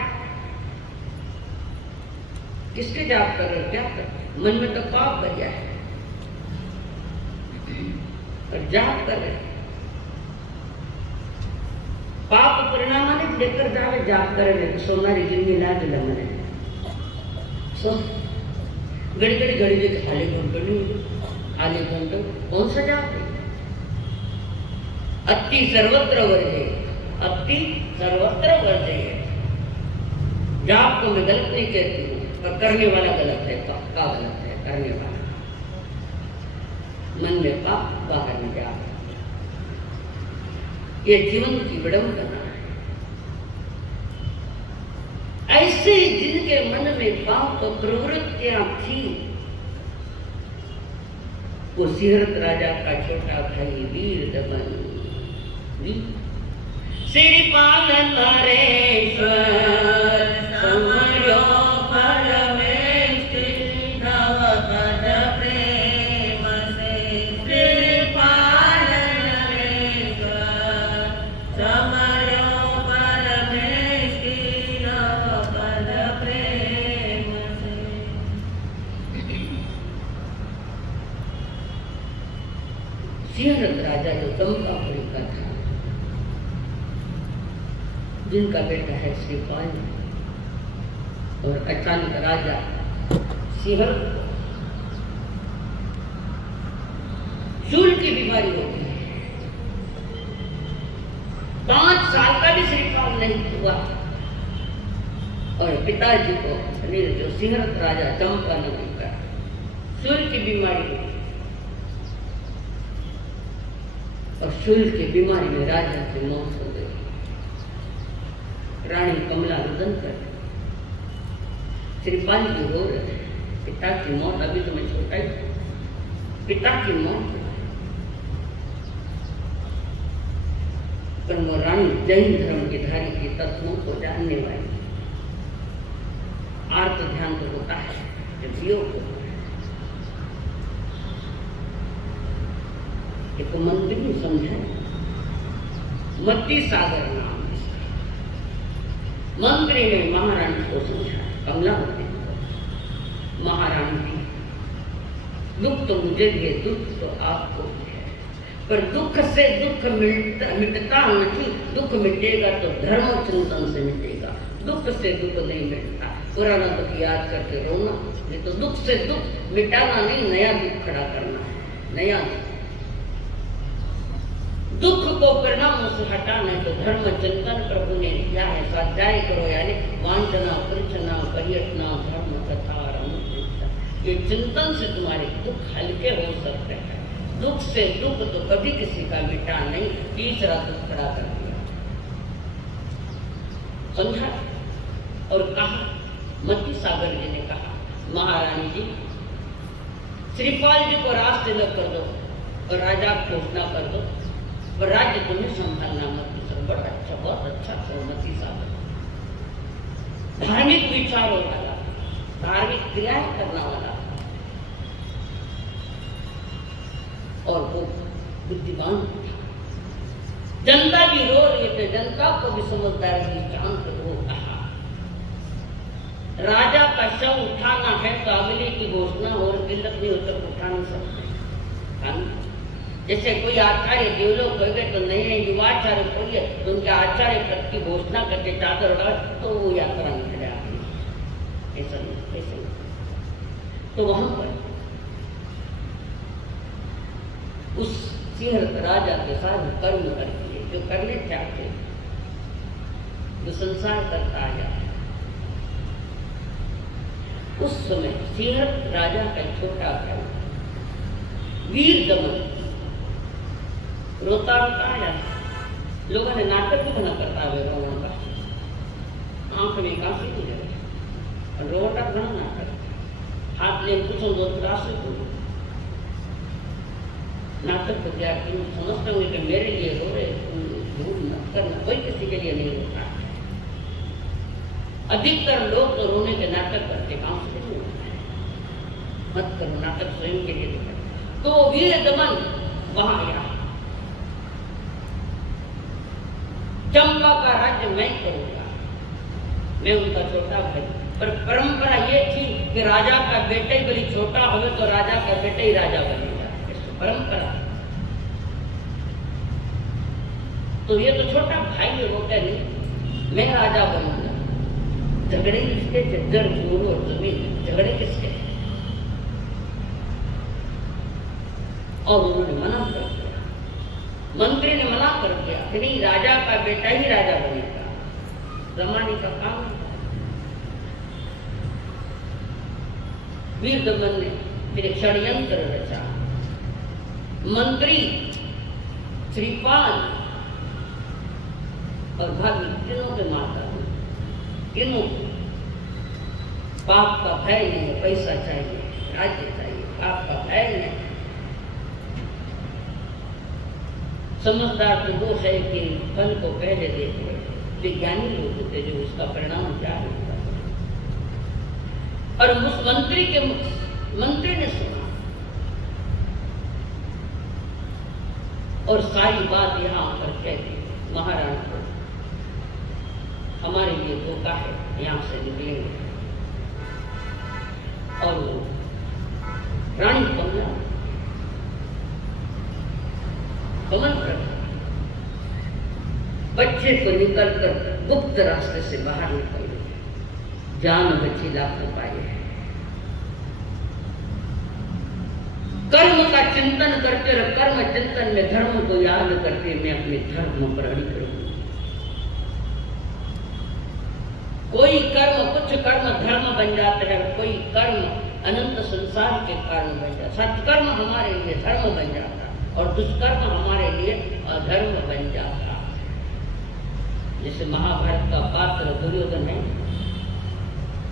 किसके जाप कर रहे हो, क्या कर रहे हो? मन में तो पाप भरिया है और जाप कर रहे। पाप परिणाम लेकर जावे, जाप करे तो सोनारी जिंदगी ना दिला मने सो घड़ी घड़ी घड़ी घड़ी खाली घंटों नहीं, आधे घंटों कौन सा जाप है? अति सर्वत्र वर्जे, अति सर्वत्र वर्जे। जाप को मैं गलत नहीं कहती हूँ, पर करने वाला गलत है। का गलत है? करने वाला। मन में पाप, बाहर में जाप। ये जीवन की विडंबना है। ऐसे जिनके मन में पाप प्रवृत्तियां थी, वो सिहरत राजा का छोटा भाई वीर दमन, श्रीपाल नरेश्वर समयो परमेश नवपद प्रेम से। श्रीपाल नरेश्वर समयो परमेश नवपद प्रेम से। सिहरत राजा जो चंपापुरी का था, जिनका बेटा है श्रीपाल, और अचानक राजा सिहरत शूल की बीमारी हो गई। 5 साल का भी श्रीपाल नहीं हुआ और पिताजी को जो सिहरत राजा चंपा नगरी का शूल की बीमारी हुई और शूल की बीमारी में राजा की मौत हो गई। रानी कमला रुदन कर श्रीपाल जी रो रहे, पिता की मौत, अभी तो मैं छोटा ही, पिता की मौत। पर वो रानी जैन धर्म की धारी की तत्वों को जानने वाली। आर्त ध्यान तो होता है जब योग होता है। एक मंदिर में समझा, मती सागर नाम मंत्री ने महारानी को समझा, कमलावती को, महारानी जी दुख तो मुझे भी है, दुख तो आपको भी है, पर दुख से दुख मिटता नहीं। दुख मिटेगा तो धर्म चिंतन से मिटेगा, दुख से दुख नहीं मिटता। पुराना दुख याद करके रोना, नहीं तो दुख से दुख मिटाना नहीं, नया दुख खड़ा करना है। नया दुख को परिणामों से हटाना है तो धर्म चिंतन प्रभु ने दिया है। स्वाध्याय करो, यानी वांछना, पृच्छना, पर्यटना, धर्म कथा, ये चिंतन से तुम्हारे दुख हल्के हो सकते हैं। दुख से दुख तो कभी किसी का मिटा नहीं, तीसरा दुख खड़ा कर दिया। समझा? और कहा, मती सागर जी ने कहा, महारानी जी श्रीपाल जी को राज तिलक कर दो और राजा घोषणा कर दो और राज्य तुम्हें संभालना मत। बड़ा अच्छा, बहुत अच्छा मती सागर, धार्मिक विचारों वाला, धार्मिक क्रियाएं करने वाला और वो बुद्धिमान था। जनता भी रो रही थी, जनता को भी समझदार की शांत हो कहा, राजा का शव उठाना है तो अगले की घोषणा और तिलक नहीं होकर उठा नहीं सकते। जैसे कोई आचार्य देवलोक हो गए तो नए नए युवाचार्य खोलिए तो उनके आचार्य पद की घोषणा करके चादर उड़ा तो वो यात्रा निकले आपकी ऐसा नहीं ऐसे नहीं। तो वहां पर उस सिंह राजा के साथ कर्म करके जो करने चाहते जो संसार करता आया उस समय सिंह राजा का छोटा भाई वीर दमन रोता रोता आया। लोगों ने नाटक भी बना करता है रोवन का आंख में काफी नहीं लगे और रोटा बना नाटक हाथ ले पूछो दो राशि को नाटक को दिया तुम समझते हुए कि मेरे लिए रो रहे झूठ मत करना कोई किसी के लिए नहीं रोता। अधिकतर लोग तो रोने के नाटक करते काम से नहीं होता है मत करो नाटक स्वयं के लिए नहीं। तो वीर दमन वहां गया चंपा का राज्य मैं करूंगा मैं उनका छोटा भाई पर परंपरा ये थी कि राजा का बेटा ही बड़ी छोटा हो तो राजा का बेटा ही राजा बनेगा परंपरा। तो ये तो छोटा भाई है वो कह नहीं मैं राजा बनूंगा। झगड़े किसके जर जोर और जमीन झगड़े किसके और उन्होंने मना कर दिया मंत्री ने मना कर दिया कि नहीं राजा का बेटा ही राजा बनेगा जमाने का काम। वीर दमन ने फिर एक षड्यंत्र रचा मंत्री श्रीपाल और भाभी तीनों के माता तीनों पाप का भय नहीं पैसा चाहिए राज्य चाहिए पाप का भय नहीं। समझदार तो वो है कि फल को पहले देख ले विज्ञानी लोग होते जो उसका परिणाम क्या होगा। और उस मंत्री ने सुना और सारी बात यहाँ पर कह दी महारानी को हमारे लिए धोखा है यहाँ से निकलेंगे। और वो रानी कमला कमल कर बच्चे को निकल कर गुप्त रास्ते से बाहर निकल गई जान बची लाख पाए। कर्म का चिंतन करते और कर्म चिंतन में धर्म को याद करते मैं अपने धर्म पर अड़ी करूंगी। कोई कर्म कुछ कर्म धर्म बन जाते हैं कोई कर्म अनंत संसार के कारण बन जाता। सत्कर्म हमारे लिए धर्म बन जाता और दुष्कर्म हमारे लिए अधर्म बन जाता। जैसे महाभारत का पात्र दुर्योधन है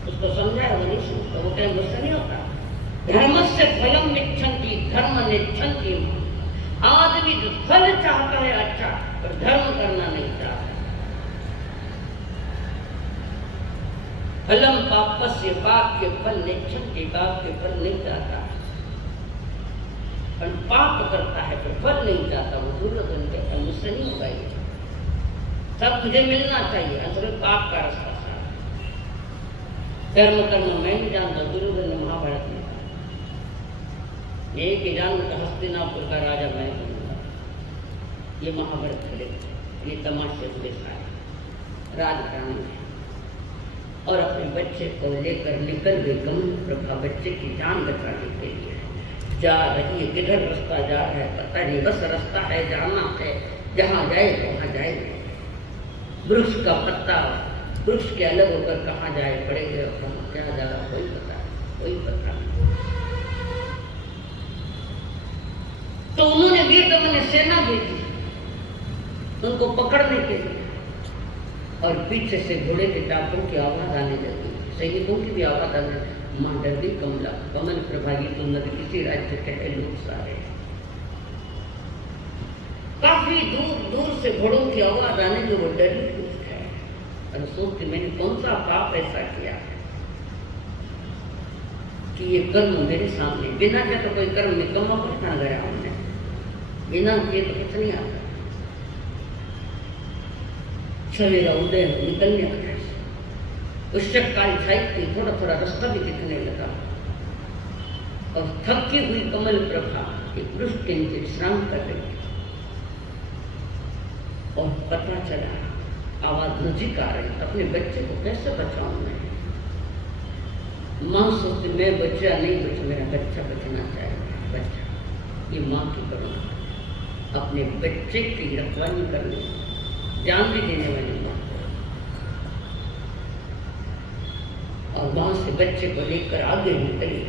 उसको समझाया वो नहीं सुनता वो कहे मुझसे नहीं होता। धर्म से फलम निच्छन्ति धर्म निच्छन्ति। आदमी जो फल चाहता है अच्छा पर धर्म करना नहीं चाहता। फलम पापस्य पाप के फल निच्छन्ति पाप के फल नहीं चाहता पर पाप करता है तो फल नहीं चाहता। वो दुर्योधन कहता मुझसे नहीं होगा ये सब मुझे मिलना चाहिए असल पाप का रास्ता कर्म करना मैं नहीं जानता। दुर्योधन ने महाभारत में एक ही जानता हस्तिनापुर का राजा मैं बनूंगा। ये महाभारत खड़े ये तमाशे हुए सारे राजरानी है और अपने बच्चे को लेकर निकल गई कमल प्रभा बच्चे की जान बचाने के लिए जा रही है। किधर रास्ता जा रहा है पता नहीं बस रास्ता है जाना है जहाँ जाए वहाँ जाए। वृक्ष का पत्ता वृक्ष के अलग होकर कहाँ जाए पड़ेगा कहाँ क्या जा रहा कोई पता नहीं। तो उन्होंने वीर दमन ने सेना भेजी उनको पकड़ने के लिए और पीछे से घोड़े के टापों की आवाज आने लगी सैनिकों की भी आवाज आने मां डर गई कमला कमल प्रभागी तुम नदी किसी राज्य के है लोग सारे। काफी दूर दूर से घोड़ों की आवाज आने जो वो डरी है और सोचती मैंने कौन सा पाप ऐसा किया कि ये कर्म मेरे सामने बिना के तो कोई कर्म निकम्मा कुछ ना गया हमने बिना किए तो कुछ नहीं आता। सवेरा उदय निकलने लगा उस काली छाई थी थोड़ा थोड़ा रास्ता भी दिखने लगा और थकी हुई कमल प्रभा एक वृक्ष के नीचे विश्राम कर रही थी और पता चला आवाज नजीक आ रही, अपने बच्चे को कैसे बचाऊं मैं। माँ सोचती मैं बच्चा नहीं बचा, मेरा बच्चा बचना चाहिए। बच्चा ये माँ की करुणा, अपने बच्चे की रखवाली करने जान भी देने वाली माँ। और वहां से बच्चे को लेकर आगे निकली।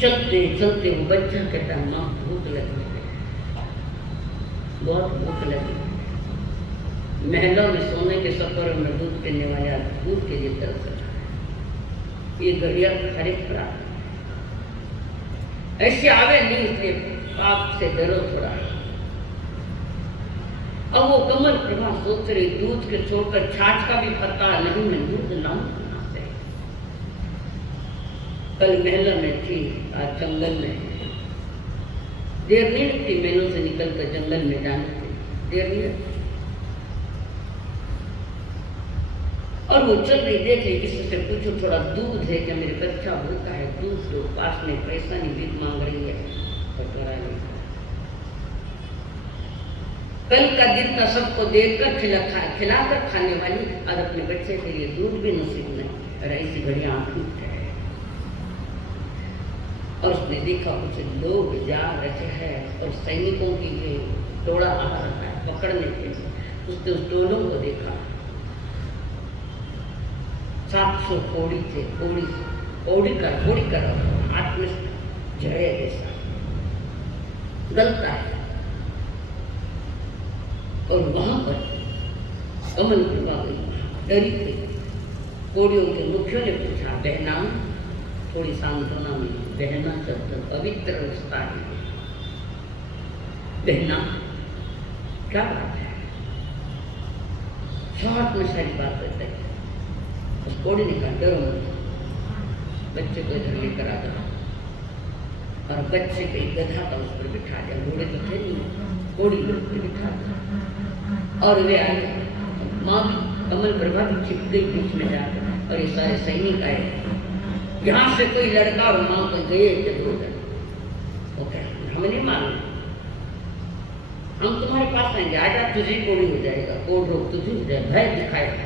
चलते चलते वो बच्चा कहता माँ भूख लगी है, बहुत भूख लगी। महलों में सोने के सफर में दूध पीने वाले दूध के लिए तरस रहा है। ये घड़िया खरीद पड़ा ऐसे आवे नहीं, इसलिए पाप से डरो थोड़ा। अब वो कमल प्रभा सोच रही दूध के छोड़कर छाछ का भी पता नहीं, मैं दूध लाऊं कहां से। कल महला में थी, आज जंगल में। देर नहीं लगती महलों से निकलकर जंगल में जाने की, देर नहीं लगती। और वो चल रही, देख रही किसी से पूछो थोड़ा दूध है क्या, मेरे बच्चा भूखा है, दूध दो। पास में पैसा नहीं, भीख मांग रही है, बटोरा नहीं। कल का दिन का सबको देखकर खिलाकर खाने वाली और अपने बच्चे के लिए दूध भी नसीब नहीं। और ऐसी घड़ी आंख है। और उसने देखा कुछ लोग जा रहे हैं और सैनिकों की ये टोला आ रहा है पकड़ने के लिए। उसने उस टोलों को देखा, 700 कोड़ी थे, कोड़ी कर हाथ में झड़े जैसा गलता है। और वहां पर कमल प्रभा गई, डरी थी। कोड़ियों के मुखियों ने पूछा, बहना थोड़ी सांत्वना मिली। बहना शब्द पवित्र अवस्था है। बहना क्या बात है, शॉर्ट में सारी बात करते हैं। उस कोड़ी ने कहा डरो मत, बच्चे को इधर लेकर आ जाओ। और बच्चे के गधा का उस पर बिठा दिया, घोड़े तो थे नहीं, कोड़ी उस पर बिठा दिया। और वे आए, माँ कमल प्रभा भी छिप गई बीच में जाकर। और ये सारे सैनिक आए, यहाँ से कोई लड़का और माँ को गए जरूर। हमें नहीं मालूम, हम तुम्हारे पास आएंगे, आज तुझे कोड़ी हो जाएगा, कोड रोग तुझे हो जाएगा, भय दिखाएगा।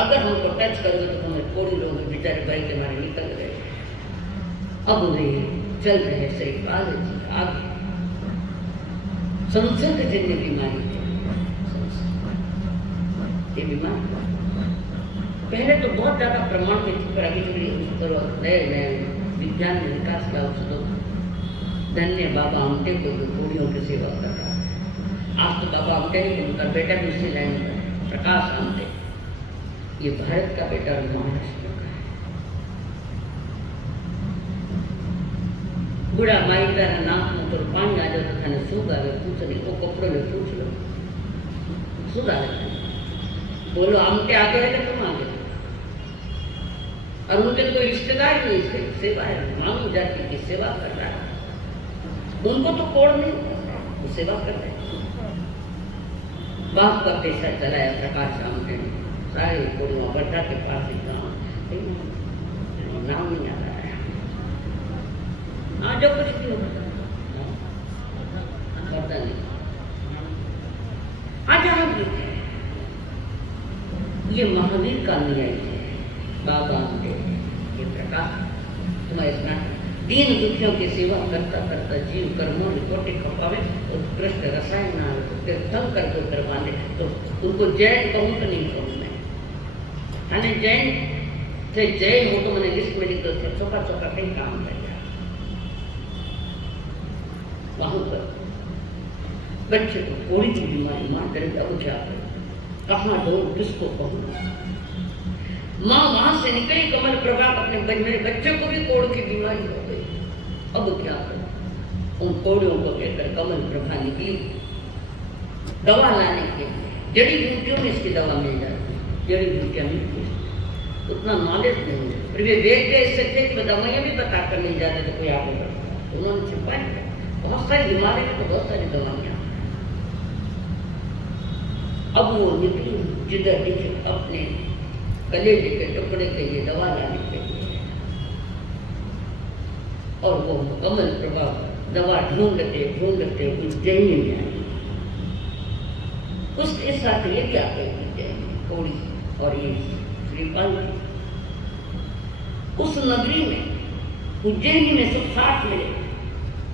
अगर हमको टच करोगे तो हमें कोड़ी लोग बेचारे भय के मारे निकल गए। अब वे चल रहे श्रीपाल जी आगे। संसर्ग जन्य बीमारी थी, ये बीमारी पहले तो बहुत ज्यादा प्रमाण में थी, पर अभी नए विज्ञान में विकास का उसको धन्य बाबा आमटे को जो कोड़ियों की सेवा कर रहा है। आज तो बाबा आमटे नहीं, उनका बेटा दूसरी लाइन में प्रकाश आमटे, ये भारत का बेटा और महाराष्ट्र का है। बूढ़ा माई का नाक में तो पानी आ जाता था, न सूख आ गया, पूछ नहीं, वो कपड़ों में पूछ लो, सूख आ जाता। बोलो आमटे आगे है तो तुम आगे। और उनके कोई रिश्तेदार नहीं, इसके सेवा है, मानव जाति की सेवा कर रहा है। उनको तो कोड़ नहीं, वो सेवा कर रहे हैं। बाप का पैसा चलाया प्रकाश आमटे ने, सारे कोड़ियों बड्डा के पास नाम नहीं आ रहा है। हाँ जो कुछ भी होता नहीं। आज हम देखें ये महावीर का अनुयायी है, बाबा आमटे, ये प्रकाश तुम्हारे स्नान दीन दुखियों की सेवा करता करता जीव कर्मों रिपोर्टे खपावे और कृष्ण रसायन ना फिर थम कर दो करवाने। तो उनको जैन कहूँ तो नहीं कहूँ मैं, मैंने जैन से जैन हो तो मैंने लिस्ट में लिख दो, चौका चौका कहीं काम कर गया। वहां पर बच्चे को कोड़ी की बीमारी, मां डर अब क्या करूं, कहाँ दो, किसको कहूँ। माँ वहां से निकली, कमल प्रभा अपने मेरे बच्चे को भी कोड़ की बीमारी हो गई, अब क्या करूं। उन कोड़ियों को लेकर कमल प्रभा निकली दवा लाने के लिए। जड़ी बूटियों में इसकी दवा मिल जाती, जड़ी बूटियां मिलती, उतना नॉलेज नहीं है। फिर वे वेद के सच्चे में दवाइयां भी बताकर नहीं जाते तो कोई आगे बढ़ता, उन्होंने छिपाई। बहुत सारी बीमारी में तो बहुत सारी दवाइयां। अब वो निकली जिधर दिखे अपने कलेजे के टुकड़े के लिए दवा लाने के लिए। और वो मुकम्मल प्रभाव दवा ढूंढते ढूंढते उज्जैनी में आई। उसके साथ ये क्या उज्जैनी थोड़ी और ये श्रीपाल उस नगरी में उज्जैनी में सब साथ मिले।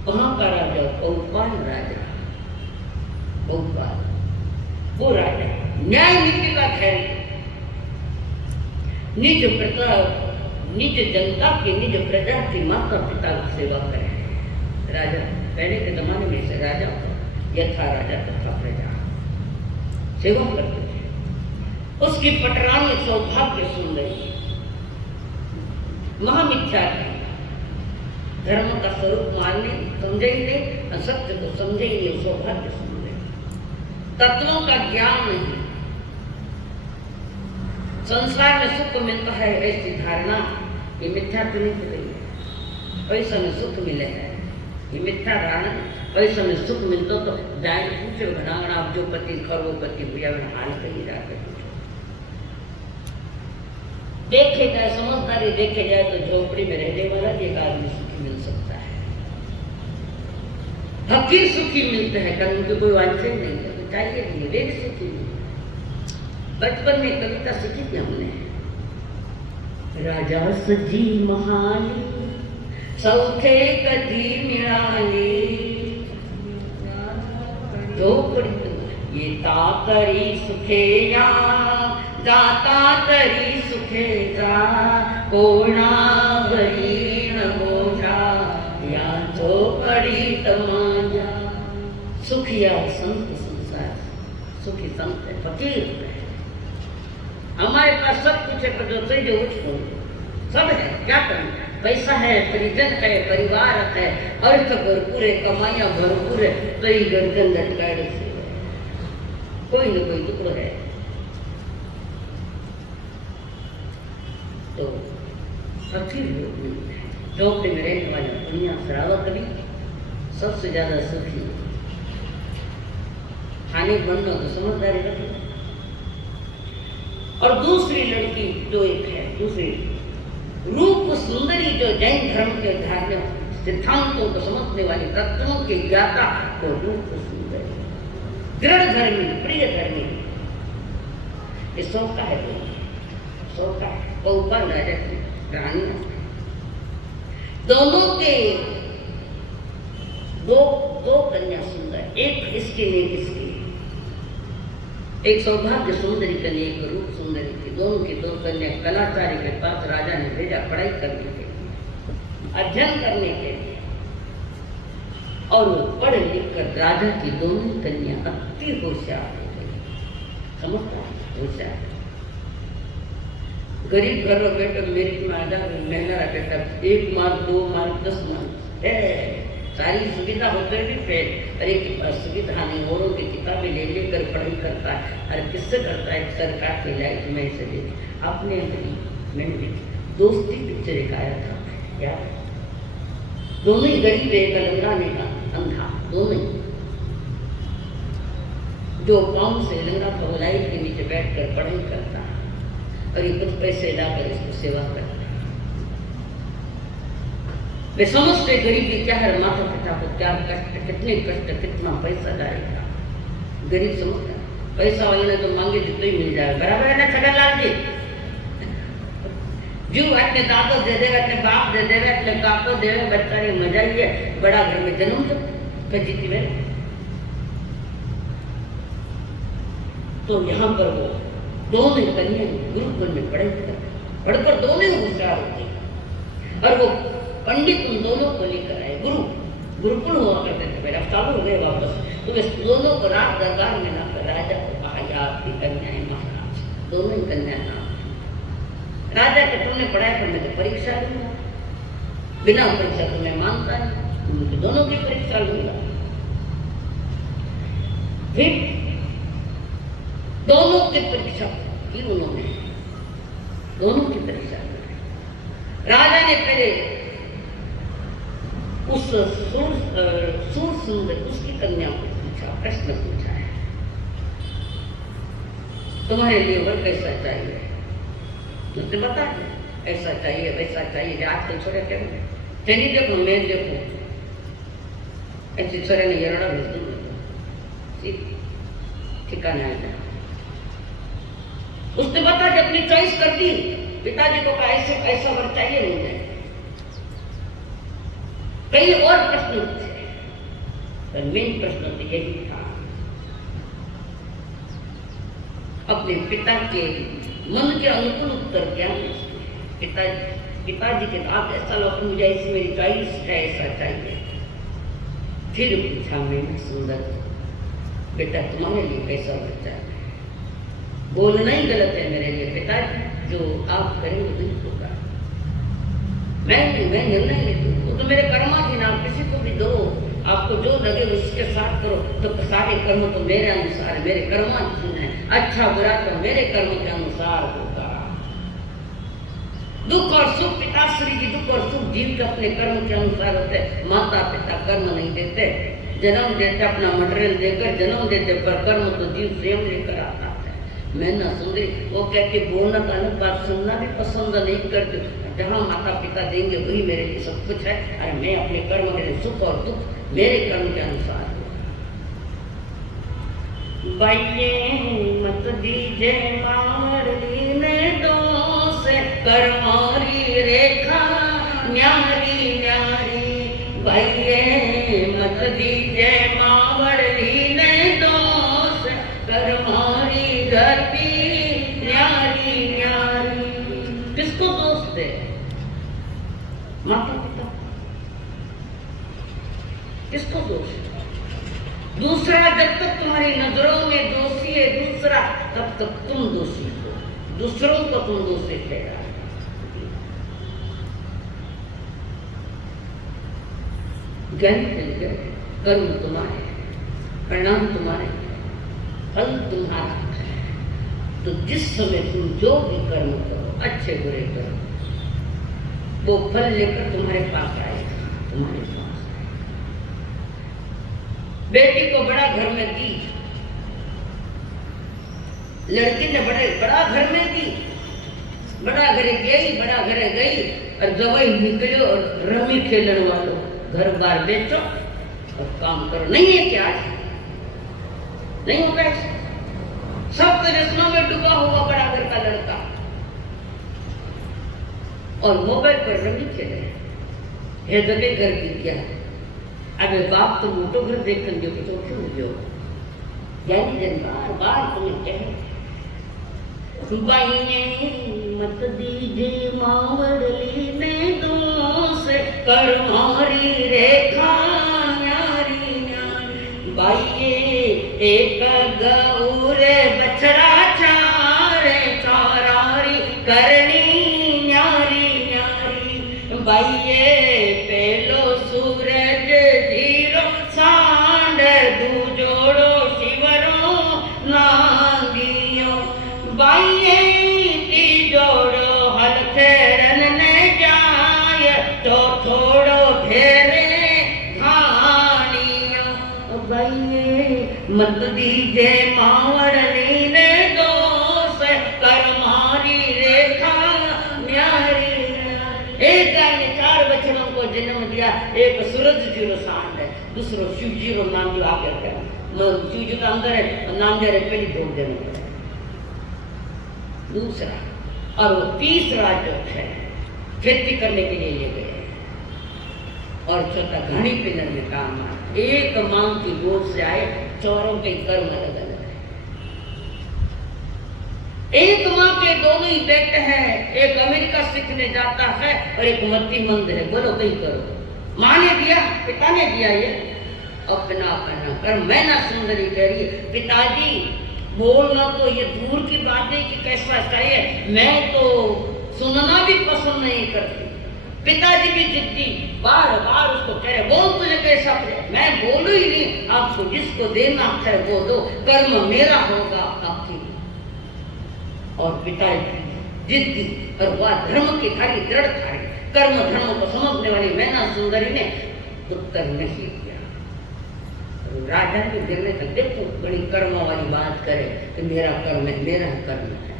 वहां का राजा बहुपाल राजा, बहुपाल वो राजा न्याय नीति का खैर निज प्रजा, निज जनता की, निज प्रजा की माता पिता की सेवा करे। राजा पहले के जमाने में से राजा यथा राजा तथा प्रजा सेवा करते थे। उसकी पटरानी सौभाग्य सुंदरी महामिथ्या थी, धर्म का स्वरूप मानने समझे ही नहीं, असत्य को समझे ही नहीं, सौभाग्य सुंदरी, तत्वों का ज्ञान नहीं, संसार में सुख मिलता है ऐसी धारणा ये मिथ्या तो नहीं हो रही है। पैसा में सुख मिले है ये मिथ्या धारणा। पैसा में सुख मिलता तो जाए पूछो घनागना जो पति खरबोपति भैया हाल कहीं जाकर देखे जाए, समझदारी देखे जाए तो झोपड़ी में रहने वाला एक आदमी सुखी मिल सकता है। फकीर सुखी मिलते हैं, कर्म की कोई वांछा नहीं है, चाहिए नहीं, रेत सुखी मिलते। बचपन में कविता सीखी थी हमने, राजा सजी महाली सौखे कधी मिळाली, झोपड़ी ये तातरी सुखे या जाता तरी सुखे जा, कोणावरी न मोठा या झोपडीत माझ्या। सुखिया संत संसार, सुखी संत है, फकीर है। हमारे पास सब कुछ है पर जो चाहिए वो सब है, क्या करें? पैसा है, परिजन है, परिवार है, अर्थ भरपूर है, कमाइयां भरपूर है, तो ही गर्दन लटकाए से कोई न कोई दुख है। तो फकीर लोग मिलते हैं, झोपड़ी में रहने वाले दुनिया सरावा कभी सबसे ज्यादा सुखी। खाने बनना तो समझदारी रखो। और दूसरी लड़की जो एक है, दूसरी रूप सुंदरी जो जैन धर्म के धार्मिक सिद्धांतों को समझने वाली, तत्वों के ज्ञाता को रूप सुंदरी, दृढ़ धर्मी, प्रिय धर्मी, ये सौका है, सौका है। बहुपाल राजा की रानी, दोनों के दो कन्या सुंदर, एक इसके लिए किसके, एक सौभाग्य सुंदरी कन्या, एक रूप सुंदरी थी। दोनों की दो कन्या कलाचार्य के पास राजा ने भेजा पढ़ाई करने के लिए, अध्ययन करने के लिए। और वो पढ़ लिख कर राजा की दोनों कन्या अति होशियार हो गई। समझता है होशियार, गरीब घर और बेटा मेरिट में आ जा, महंगा बेटा 1 मार्क 2 मार्क 10 मार्क है, सारी सुविधा होते भी फेल। अरे सुविधा नहीं, औरों की किताबें ले लेकर पढ़ाई करता है। अरे किससे करता है? सरकार की लाइट में से देख आपने मैंने देखी दोस्ती पिक्चर एक आया था यार, दोनों ही गरीब, एक लंगा ने का अंधा, दोनों ही जो काम से लंगा था वो लाइट के नीचे बैठकर पढ़ाई करता है और ये कुछ पैसे लाकर इसको सेवा करता है। वे समझते गरीबी क्या है, माता पिता को क्या कष्ट, कितने कष्ट, कितना पैसा जाएगा। गरीब समझता पैसा वाले ने तो मांगे जितने ही मिल जाएगा, बराबर है ना छगनलाल जी? जो अपने दादो दे देगा, अपने बाप दे देगा, अपने काको दे देगा, बच्चा ने मजा ही है, बड़ा घर में जन्म तो जीती में। तो यहाँ पर वो दोनों कन्या गुरुकुल में पढ़कर दोनों होशियार होते और वो पंडित उन दोनों को लेकर आए। गुरुकुल हुआ करते थे पहले, अब चालू हो गए वापस। तो इस दोनों को रात दरबार में लाकर राजा को कहा, आपकी कन्याएं महाराज, दोनों ही कन्या नाम। राजा के तुमने पढ़ाई पर मैं तो परीक्षा लूंगा, बिना परीक्षा तो मैं मानता नहीं, तो दोनों की परीक्षा लूंगा। फिर दोनों की परीक्षा की उन्होंने, दोनों की परीक्षा की। राजा ने पहले उस सुर सुंदर उसकी कन्या को पूछा, प्रश्न पूछा है, तुम्हारे लिए वर कैसा चाहिए? उसने बता दिया, ऐसा चाहिए वैसा चाहिए, आजकल छोड़े क्या चलिए देखो मैं देखो ऐसे सरे ने यरड़ा भेज दूंगा ठिकाने आ जाए। उसने बता कि अपनी चॉइस कर दी, पिताजी को कहा ऐसे ऐसा वर चाहिए मुझे। कई और प्रश्न थे पर मेन प्रश्न तो यही था, अपने पिता के मन के अनुकूल उत्तर क्या पिताजी के आप ऐसा लो मुझे ऐसी मेरी चॉइस है ऐसा चाहिए। फिर पूछा मैंने सुंदर बेटा तुम्हारे लिए कैसा बच्चा है? बोलना ही गलत है मेरे लिए पिताजी, जो आप करेंगे नहीं होगा। मैं निर्णय लेती हूँ, वो तो मेरे कर्माधीन, आप किसी को भी दो, आपको जो लगे उसके साथ करो। तो सारे कर्म तो मेरे अनुसार, मेरे कर्माधीन है, अच्छा बुरा तो मेरे कर्म के अनुसार होगा। दुख और सुख पिताश्री की दुख और सुख जीव के अपने कर्म के अनुसार होते हैं। माता पिता कर्म नहीं देते, जन्म देते अपना मटेरियल देकर जन्म देते, पर कर्म तो जीव स्वयं लेकर आता है। मैं न सुन रही, वो कहती बोलना का अलग बात, सुनना भी पसंद नहीं करती। जहाँ माता पिता देंगे वही मेरे लिए सब कुछ है, और मैं अपने कर्म मेरे सुख और दुख मेरे कर्म के अनुसार। मत दीजे मारली ने दोष करमारी रेखा न्यारी न्यारी, मत दीजे मावड़ली ने दोष करमारी गति न्यारी न्यारी। किसको दोष दे? माता पिता। किसको दोष? दूसरा जब तक तुम्हारी नजरों में दोषी है दूसरा, तब तक तुम दोषी हो, दूसरों को तुम दोषी ठहरा। ज्ञान मिल गए, कर्म तुम्हारे, परिणाम तुम्हारे, फल तुम्हारा है। तो जिस समय तुम जो भी कर्म करो, अच्छे बुरे करो, वो फल लेकर तुम्हारे पास आएगा, तुम्हारे पास। बेटी को बड़ा घर में दी, लड़की ने बड़ा घर में दी, बड़ा घरे गई, बड़ा घरे गई, और जवाई निकलो और रमी खेलने वालों घर बार बेचो और काम करो। नहीं है क्या? नहीं होगा ऐसा। सब रचना में डूबा हुआ बड़ा घर का लड़का और मोबाइल पर रमी खेले, हे दबे घर की क्या। अबे बाप तो मोटो घर देख कर जो तो क्यों जो यानी जन बार बार तुम्हें कहे मत दीजे मावड़ली ने दोष करमारी रेखा न्यारी न्यारी। बाइये एक गौरे बछड़ा चारे चारारी करनी न्यारी न्यारी। बाइये पेलो सूरज जीरो सांड दू जोड़ो शिवरो नांदियो। बाइये ती जोड़ो हल फेरन ने जाय तो थोड़ो फेरे धानियो। बाइये मत दीजे मावड़ली ने दोष करमारी रेखा न्यारी। एक गाय ने 4 बच्चों को जन्म दिया, एक सूरज जीरो सांड है, दूसरो शिव जीरो नाम जो आगे रखा, शिव जी का अंदर है नाम जो पहली दो जन्म दूसरा, और वो तीसरा जो है खेती करने के लिए ले गए, और चौथा घड़ी पिनर में काम आया। एक मांग की गोद से आए, चौरों के कर्म अलग अलग है। एक माँ के दोनों ही बेटे हैं, एक अमेरिका सीखने जाता है और एक मत्ती मंद है। बोलो कहीं करो, माँ ने दिया, पिता ने दिया, ये अपना अपना कर। मैं ना सुंदरी कह रही है पिताजी बोलना तो ये दूर की बात है कि कैसा चाहिए, मैं तो सुनना भी पसंद नहीं करती। पिताजी भी जिद्दी, बार बार उसको कह रहे बोल तुझे कैसा। मैं बोलू ही नहीं, आपको जिसको देना है वो दो, कर्म मेरा होगा आपकी। और पिताजी जिद्दी और वह धर्म की धारी दृढ़ धारी, कर्म धर्म को समझने वाली मैना सुंदरी ने उत्तर नहीं दिया। राजा के गिरने तक देखो बड़ी कर्म वाली बात करे कि मेरा कर्म है, मेरा कर्म है।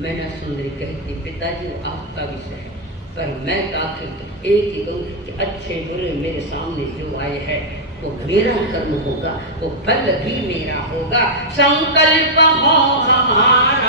मैना सुंदरी कहती पिताजी वो आपका विषय है, पर मैं तो आखिर तो एक ही कहूँ कि अच्छे बुरे मेरे सामने जो आए हैं वो मेरा कर्म होगा, वो फल भी मेरा होगा। संकल्प हो हमारा